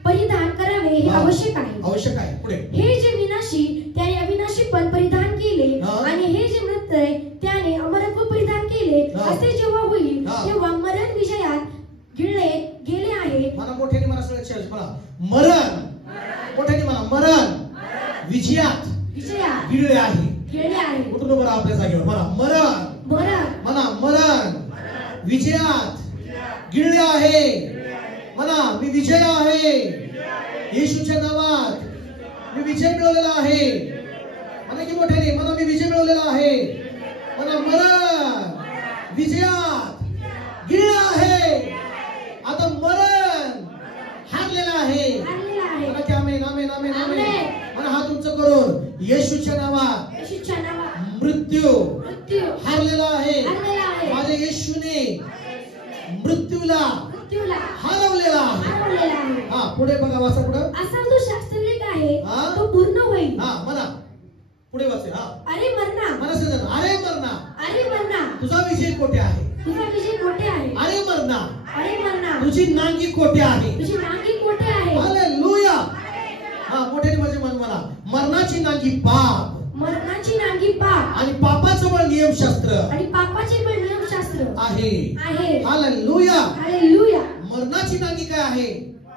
परिधान करावे हे आवश्यक आहे. आवश्यक आहे. पुढे. हे जे विनाशी त्याने अविनाशीपण परिधान केले आणि हे जे मृत त्याने अमरत्व परिधान केले असे जेव्हा होईल तेव्हा मरण विजयात गिळले गेले आहे. मला मोठ्याने म्हणा, सगळ्या चर्च म्हणा, मरण. मोठ्याने म्हणा, मरण विजयात गिळले आहे. उठून बरं आपल्या जागेवर म्हणा, मरण. म्हणा, मरण विजयात गिळले आहे. म्हणा, मी विजय आहे. येशूच्या नावात मी विजय मिळवलेला आहे. म्हणा की मोठ्याने, म्हणा, मी विजय मिळवलेला आहे. म्हणा, मरण विजयात गिळले आहे. आता मरण हारलेला आहे. म्हणा की आमेन. आमेन. आमेन. आमेन. म्हणा, हात उंच करून, येशूच्या नावात मृत्यू हारलेला आहे. माझ्या येशूने मृत्यूला हरवलेला आहे. हा, पुढे बघा, वाचा पुढे. असा जो शास्त्रलेख आहे तो पूर्ण होईल. हा, म्हणा, पुढे वाचा. हा, अरे मरणा. म्हणा सजन, अरे मरणा. अरे मरणा, तुझा विजय कोठे आहे? तुझा विजय कोठे आहे? अरे मरणा. अरे मरणा, तुझी नांगी कोठे आहे? तुझी नांगी कोठे आहे? हालेलुया. हा, मोठे म्हणजे म्हणा, मरणाची नांगी पाप, मरणाची नांगी पाप आणि पापाचं बळ नियमशास्त्र, आणि पापाचे बळ नियमशास्त्र आहे. आहे. हालेलुया. हालेलुया. मरणाची नांगी काय आहे?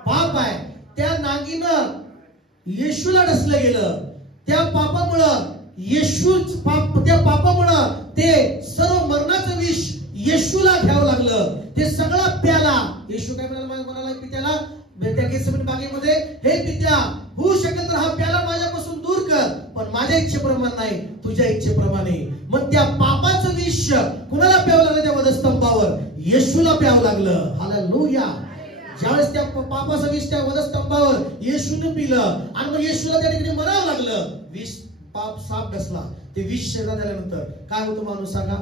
पाप आहे. त्या नांगीनं येशूला डसलं गेलं. त्या पापामुळं त्या पापामुळं ते सर्व मरणाचं विष येशूला घ्यावं लागलं. ते सगळा प्याला. येशू काय म्हणाला पित्याला, त्या गेत्सेमनी बागेमध्ये, हे पित्या, होऊ शकेल तर हा प्याला माझ्यापासून दूर कर, पण माझ्या इच्छेप्रमाणे नाही, तुझ्या इच्छेप्रमाणे. मग त्या पापाचं विष कुणाला प्यावं लागलं? त्या वधस्तंभावर येशूला प्यावं लागलं. हालेलुया. ज्यावेळेस त्या पापाचं विष त्या वधस्तंभावर येशूने पिलं आणि मग येशूला त्या ठिकाणी मरावं लागलं. विष, पाप साप बसला. ते विष शरीरात आल्यानंतर काय होतं माणूस सांगा?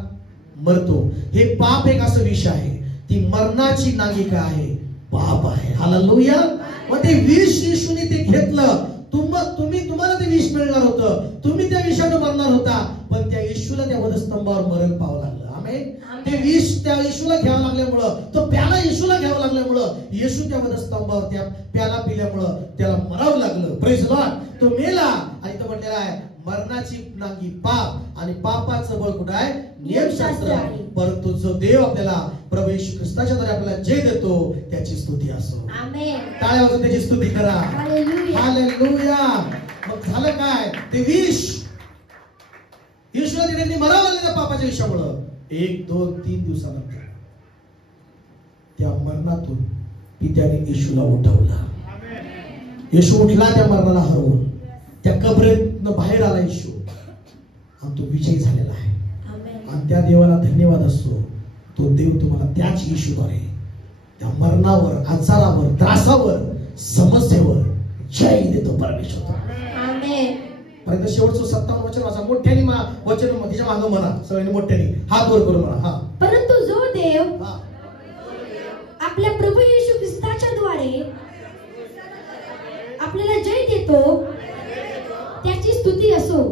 मरतो. हे पाप एक असं विष आहे. ती मरणाची नांगी काय आहे? पाप आहे. हालेलुया. मग ते विष येशूने ते घेतलं. तुम्हाला ते विष मिळणार होतं, तुम्ही त्या विषाने मरणार होता, पण त्या येशूला त्या वधस्तंभावर मरण पाहावं लागलं. आमेन. ते विष त्या येशूला घ्यावं लागल्यामुळं, तो प्याला येशूला घ्यावं लागल्यामुळं, येशू त्या वधस्तंभावर त्या प्याला पिल्यामुळं त्याला मरावं लागलं. Praise Lord. तो मेला आणि तो म्हटलेला आहे, मरणाची नांगी पाप आणि पापाचं बळ कुठं आहे? नियमशास्त्र. परंतु जो देव आपल्याला प्रभू येशू ख्रिस्ताच्या द्वारे आपल्याला जय देतो, त्याची स्तुती असो. आमेन. टाळ्या वाजवून त्याची स्तुती करा. हालेलुया. मग झालं काय? ते विष येशूला त्यांनी मरावं लागलं त्या पापाच्या विषामुळं. 1, 2, 3 दिवसानंतर त्या मरणातून पित्याने येशूला उठवला. येशू उठला त्या मरणाला हरवून. त्या कबरेतनं बाहेर आला येशू आणि तो विजय झालेला आहे. आणि त्या देवाला धन्यवाद असतो. तो देव तुम्हाला त्याच येशूद्वारे त्या मरणावर, आजारावर, त्रासावर, समस्येवर जय देतो परमेश्वर. आमेन. परंतु शेवटचं 57 वचन वाचा. मोठ्याने वचन तिच्या मागं म्हणा, सगळ्यांनी मोठ्याने हात वर करून म्हणा. हा. परंतु जो देव आपल्या प्रभू येशू ख्रिस्ताच्या द्वारे आपल्याला जय देतो, त्याची स्तुती असो.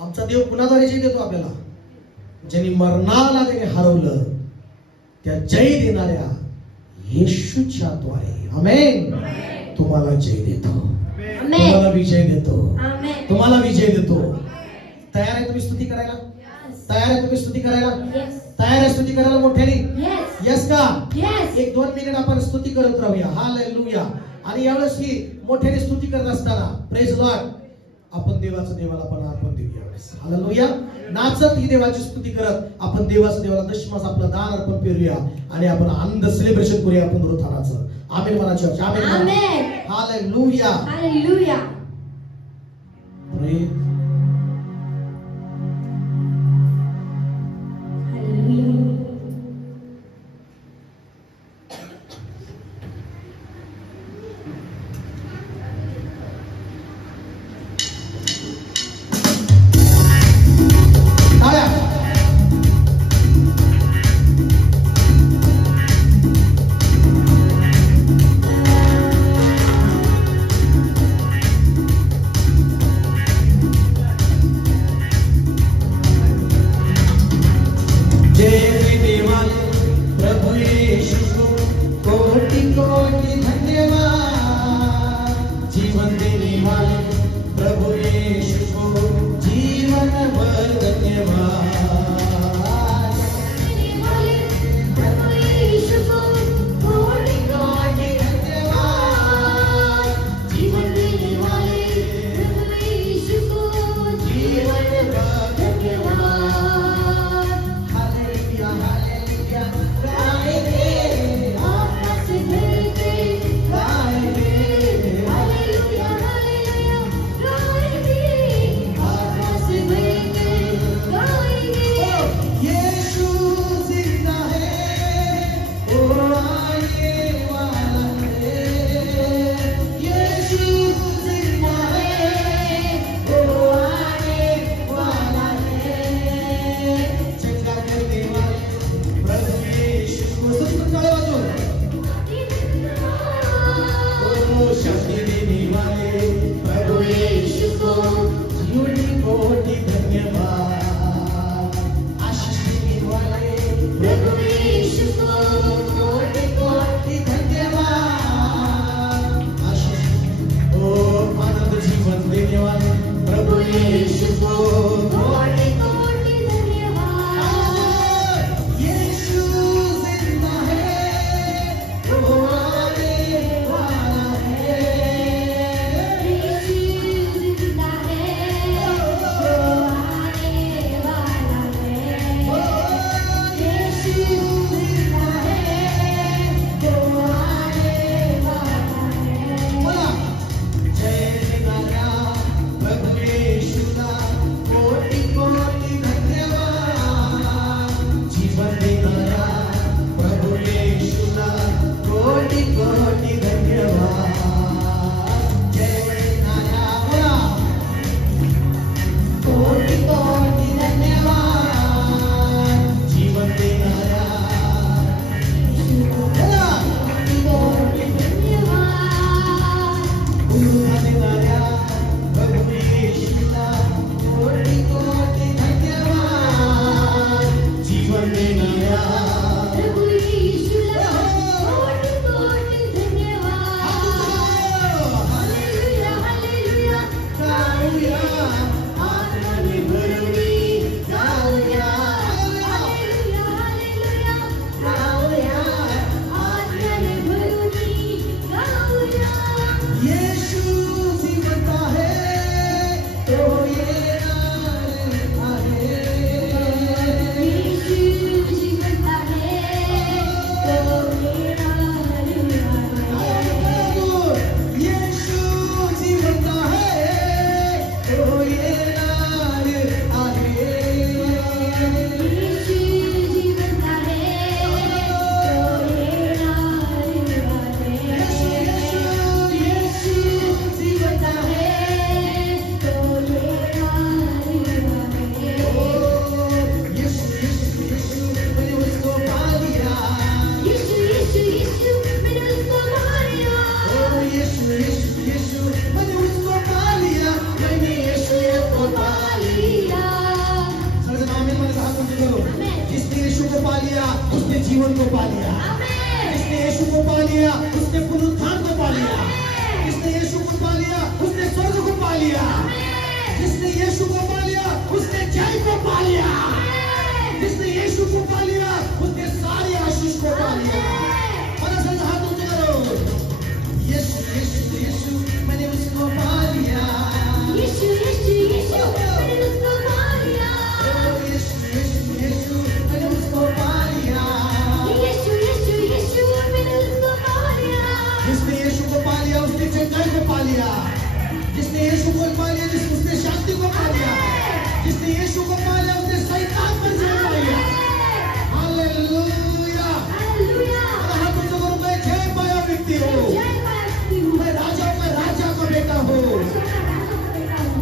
आमचा देव कुणाद्वारे जय देतो आपल्याला? ज्यांनी मरणाला त्याने हरवलं त्या जय देणाऱ्या येशूच्या द्वारे. आमेन. तुम्हाला जय देतो, तुम्हाला विजय देतो, तुम्हाला विजय देतो. तयार आहे तुम्ही स्तुती करायला? तयार आहे तुम्ही स्तुती करायला? तयार आहे स्तुती करायला मोठ्याने? यस का? 1-2 मिनिट आपण स्तुती करत राहूया. हालेलुया. आणि यावेळेस ही मोठ्याने स्तुती करत असताना प्रेज लॉर्ड आपण देवाला आपण अर्पण देऊया. हालेलुया. नाचत ही देवाची स्तुती करत आपण देवाला दशमास आपलं दान अर्पण पेरूया आणि आपण आनंद सेलिब्रेशन करूया पुनरुत्थानाचं. आमेन म्हणा चर्च. आमेन. हालेलुया. हालेलुया.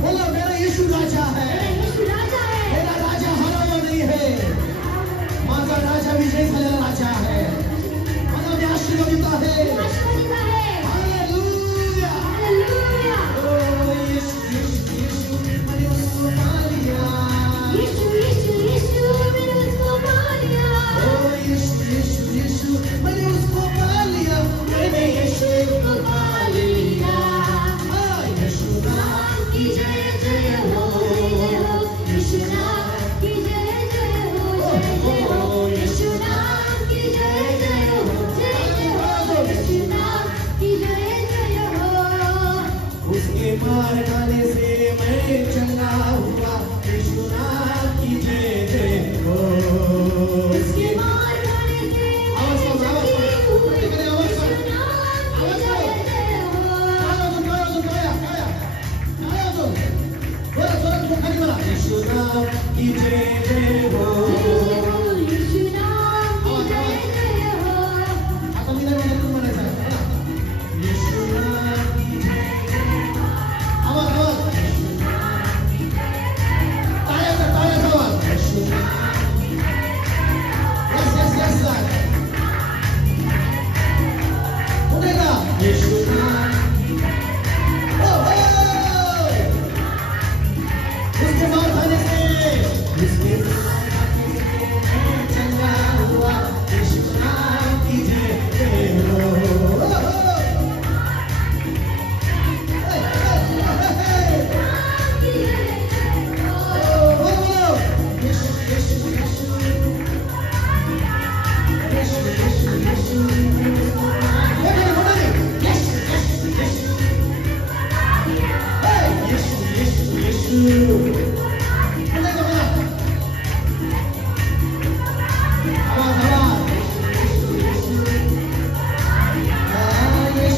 बोलो मेरा यीशु राजा है, मेरा राजा हरावा नहीं है, माझा राजा विजय झालेला राजा है, मला मी आशीर्वादित आहे. हालेलुया. ओ येशू येशू येशू मैंने उसको पा लिया. यीशु यीशु यीशु मैंने उसको पा लिया. ओ येशू येशू येशू मैंने उसको पा लिया. मैंने यीशु को पा लिया. यीशु नाम की जय जय हो, यीशु नाम की जय जय हो, यीशु नाम की जय जय हो, यीशु नाम की जय जय हो. उसके मार खाने से मैं चंगा हुआ. यीशु नाम की जय जय हो. उसके मार खाने से मैं चंगी हुई. यीशु नाम की जय जय हो. यीशु नाम की जय जय हो. यीशु नाम की जय जय हो. आता मी नाही म्हणत, तुम्ही म्हणायचं आहे. यीशु नाम की जय जय हो. आवाज आवाज. टाळ्याचा आवाज. यीशु नाम की जय जय हो. Yes yes yes sir. पुढे जा. यीशु नाम की जय जय हो. उसके मार खाने से मैं चंगा हुआ. यीशु नाम की जय जय हो. यीशु यीशु यीशु यीशु यीशु यीशु. यीशु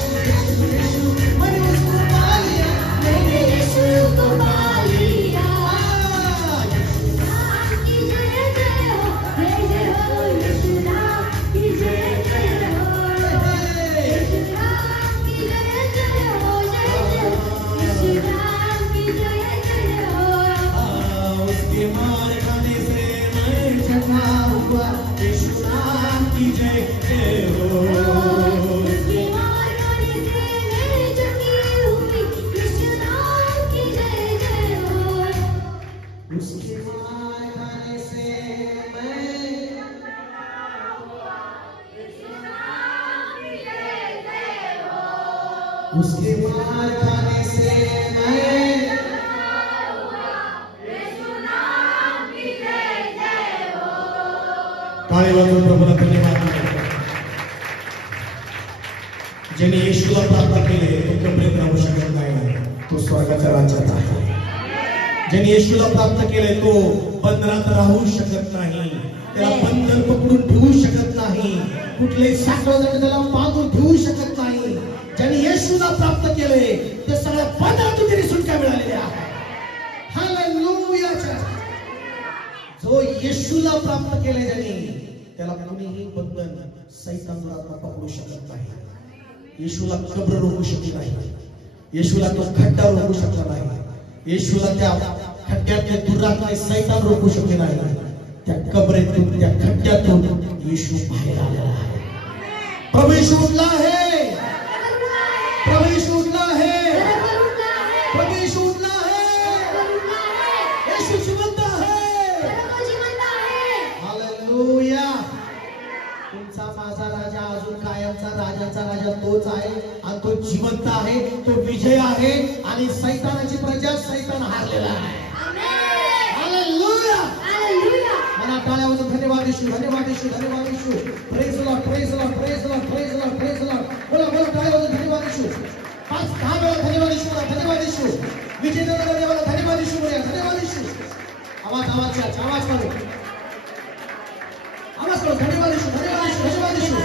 यीशु यीशु. मैंने यीशु को पा लिया. यीशु नाम की जय जय हो, जय जय हो. यीशु नाम की जय जय हो. यीशु नाम की जय जय हो, जय जय हो. यीशु नाम की जय जय हो. उसके मार खाने से मैं चंगा हुआ. यीशु नाम की जय जय हो. उसके मार खाने से मैं चंगी हुई. यीशु नाम की जय जय हो. उसके मार खाने से मैं उसके मार खाने से मैं टाळे वाजवून प्रभूला धन्यवाद देतो. ज्याने येशूला प्राप्त केले तो कबरीत राहू शकत नाही, तो स्वर्गाच्या राज्यात आहे. ज्याने येशूला प्राप्त केले तो बंधनात राहू शकत नाही, त्याला बंधन पकडून ठेवू शकत नाही, कुठलेही साखळदंड त्याला बांधून ठेवू शकत नाही. ज्याने येशूला प्राप्त केले ते सगळ्या बंधनातून त्याला सुटका मिळालेली आहे. हालेलुया. जो येशूला प्राप्त केले ज्याने त्याला कोणीही बंधन सैतान पकडू शकत नाही. येशूला कब्र रोखू शकत नाही, येशूला तो खड्डा रोखू शकला नाही, येशूला त्या खड्ड्यातले दुरात्मा सैतान रोखू शकले नाही. त्या कब्रेतून त्या खड्ड्यातून येशू बाहेर आलेला आहे. प्रभू येशू उठला आहे, प्रभू येशू उठला आहे, प्रभू येशू उठला आहे. येशू जिवंत आहे. हालेलुया. तुमचा माझा राजा अजून कायमचा राजाचा राजा तोच आहे आणि तो जिवंत आहे, तो विजय आहे आणि सैतानाची प्रजा सैतान हारलेला आहे. हालेलुया. मला टाळ्या वाजवून धन्यवाद येशू, धन्यवाद येशू, धन्यवाद Yeshu. Praise the lord, praise the lord, praise the lord, praise the lord, praise the lord. बोला बोला टाळ्या वाजवून धन्यवाद येशू. 5-10 वेळा धन्यवाद येशू, धन्यवाद येशू. विजय देवाला धन्यवाद येशू, धन्यवाद येशू. आवाज आवाज आवाज करो, आवाज करो. धन्यवाद येशू, धन्यवाद येशू, धन्यवाद येशू.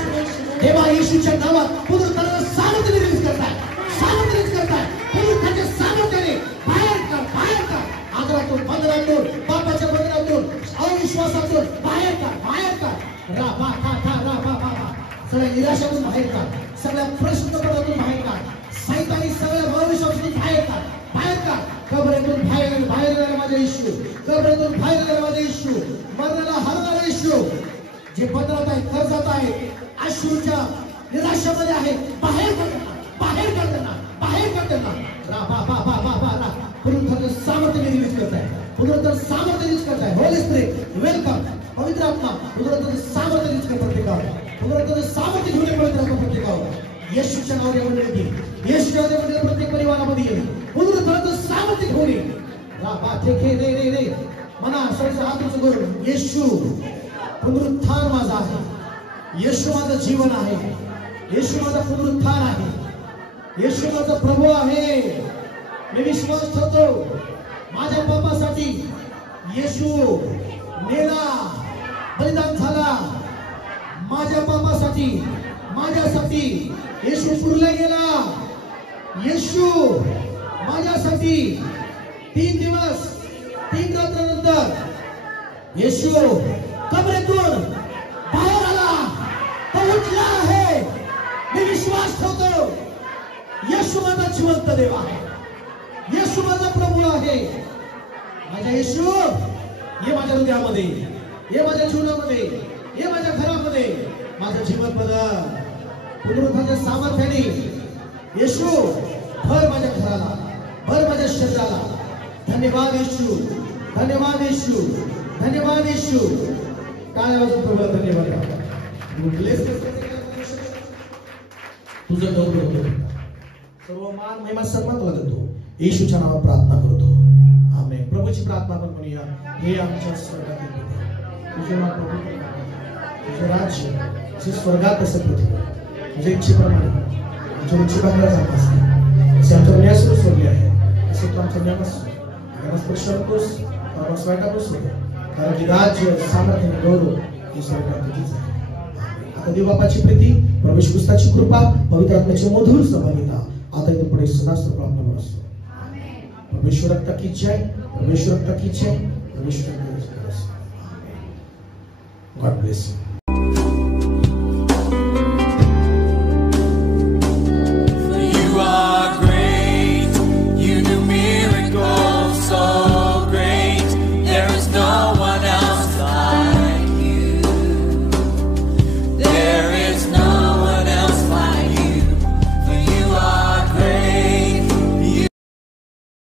देवा येशूच्या नावात पुनरुत्थानाचा सामर्थ्य रिलीज करताय, सामर्थ्य रिलीज करताय. पुनरुत्थानाच्या सामर्थ्याने बाहेर काढ, बाहेर काढ. आदरातून, बंधनातून, पापाच्या बंधनातून, अविश्वासातून बाहेर काढ, बाहेर काढ. रा बा था था रा बा बा बा. सगळ्या निराशातून बाहेर काढ, सगळ्या प्रश्नपणातून बाहेर काढ. सैतानी सगळ्या भविष्यापासून बाहेर काढ, बाहेर काढ. कबरेतून बाहेर येणारा माझा येशू, कबरेतून बाहेर येणारा माझा येशू, मरणाला हरणारा येशू. जे बदलत आहे, कर्जात आहे, अश्रूच्या निराशामध्ये आहे, बाहेर काढताना, बाहेर काढताना, बाहेर काढताना पुनरुत्थानाचं सामर्थ्य रिलीज करत आहे, पुनरुत्थानाचं सामर्थ्य रिलीज करत आहे. Holy spirit welcome. पवित्र आत्मा पुनरुत्थानाचं सामर्थ्य रिलीज कर प्रत्येकावर, पुनरुत्थानाचं सामर्थ्य घेऊन पवित्र आत्मा प्रत्येकावर. येशूच्या नावाने मंडळी, येशूच्या नावाने मंडळी प्रत्येक परिवारामध्ये येईल. पुनरुत्थानाचं सामर्थ्य घेऊन येईल. म्हणा सर्व हात उंच करून, येशू पुनरुत्थान माझा आहे, येशू माझं जीवन आहे, येशू माझा पुनरुत्थान आहे, येशू माझा प्रभू आहे. मी विश्वास ठेवतो माझ्या पापासाठी येशू मेला, बलिदान झाला. माझ्या पापासाठी, माझ्यासाठी येशू पुरला गेला. येशू माझ्यासाठी 3 दिवस 3 रात्रानंतर येशू कबरेतून बाहेर आला, तो उठला आहे. मी विश्वास ठेवतो येशू माझा जिवंत देव आहे, येशू माझा प्रभू आहे. माझा येशू ये माझ्या हृदयामध्ये, ये माझ्या जीवनामध्ये, ये माझ्या घरामध्ये. माझं जीवन बदल पुनरुत्थानाच्या सामर्थ्याने. येशू भर माझ्या घराला, भर माझ्या शरीराला. धन्यवाद येशू, धन्यवाद येशू, धन्यवाद येशू. टाळ्या वाजवून प्रभूला धन्यवाद. तुझं गौरव होतो, सर्व मान महिमा सन्मान तुला देतो. येशूच्या नावात प्रार्थना करतो, आमेन. प्रभूची प्रार्थना आपण म्हणूया. हे आमच्या स्वर्गातील पिता, तुझे नाव प्रभू, तुझे राज्य जे स्वर्गात असे पृथ्वी, तुझ्या इच्छेप्रमाणे तुझ्या इच्छेप्रमाणे असे आमच्या न्यासरूप सोडले आहे, असे तू आमच्या न्यास स्पर्श नकोस, वाईट नकोस. कारण की राज्य, सामर्थ्य, गौरव हे स्वर्गात तुझीच आहे. आता देव बापाची प्रीती, प्रभू येशू ख्रिस्ताची कृपा, पवित्र आत्म्याची मधुर सहभागिता आता इथे पुढे सदा सर्व आपल्यावर असो. परमेश्वर रक्ता की जय, परमेश्वर रक्ता की जय, परमेश्वर रक्ता की जय. God bless you.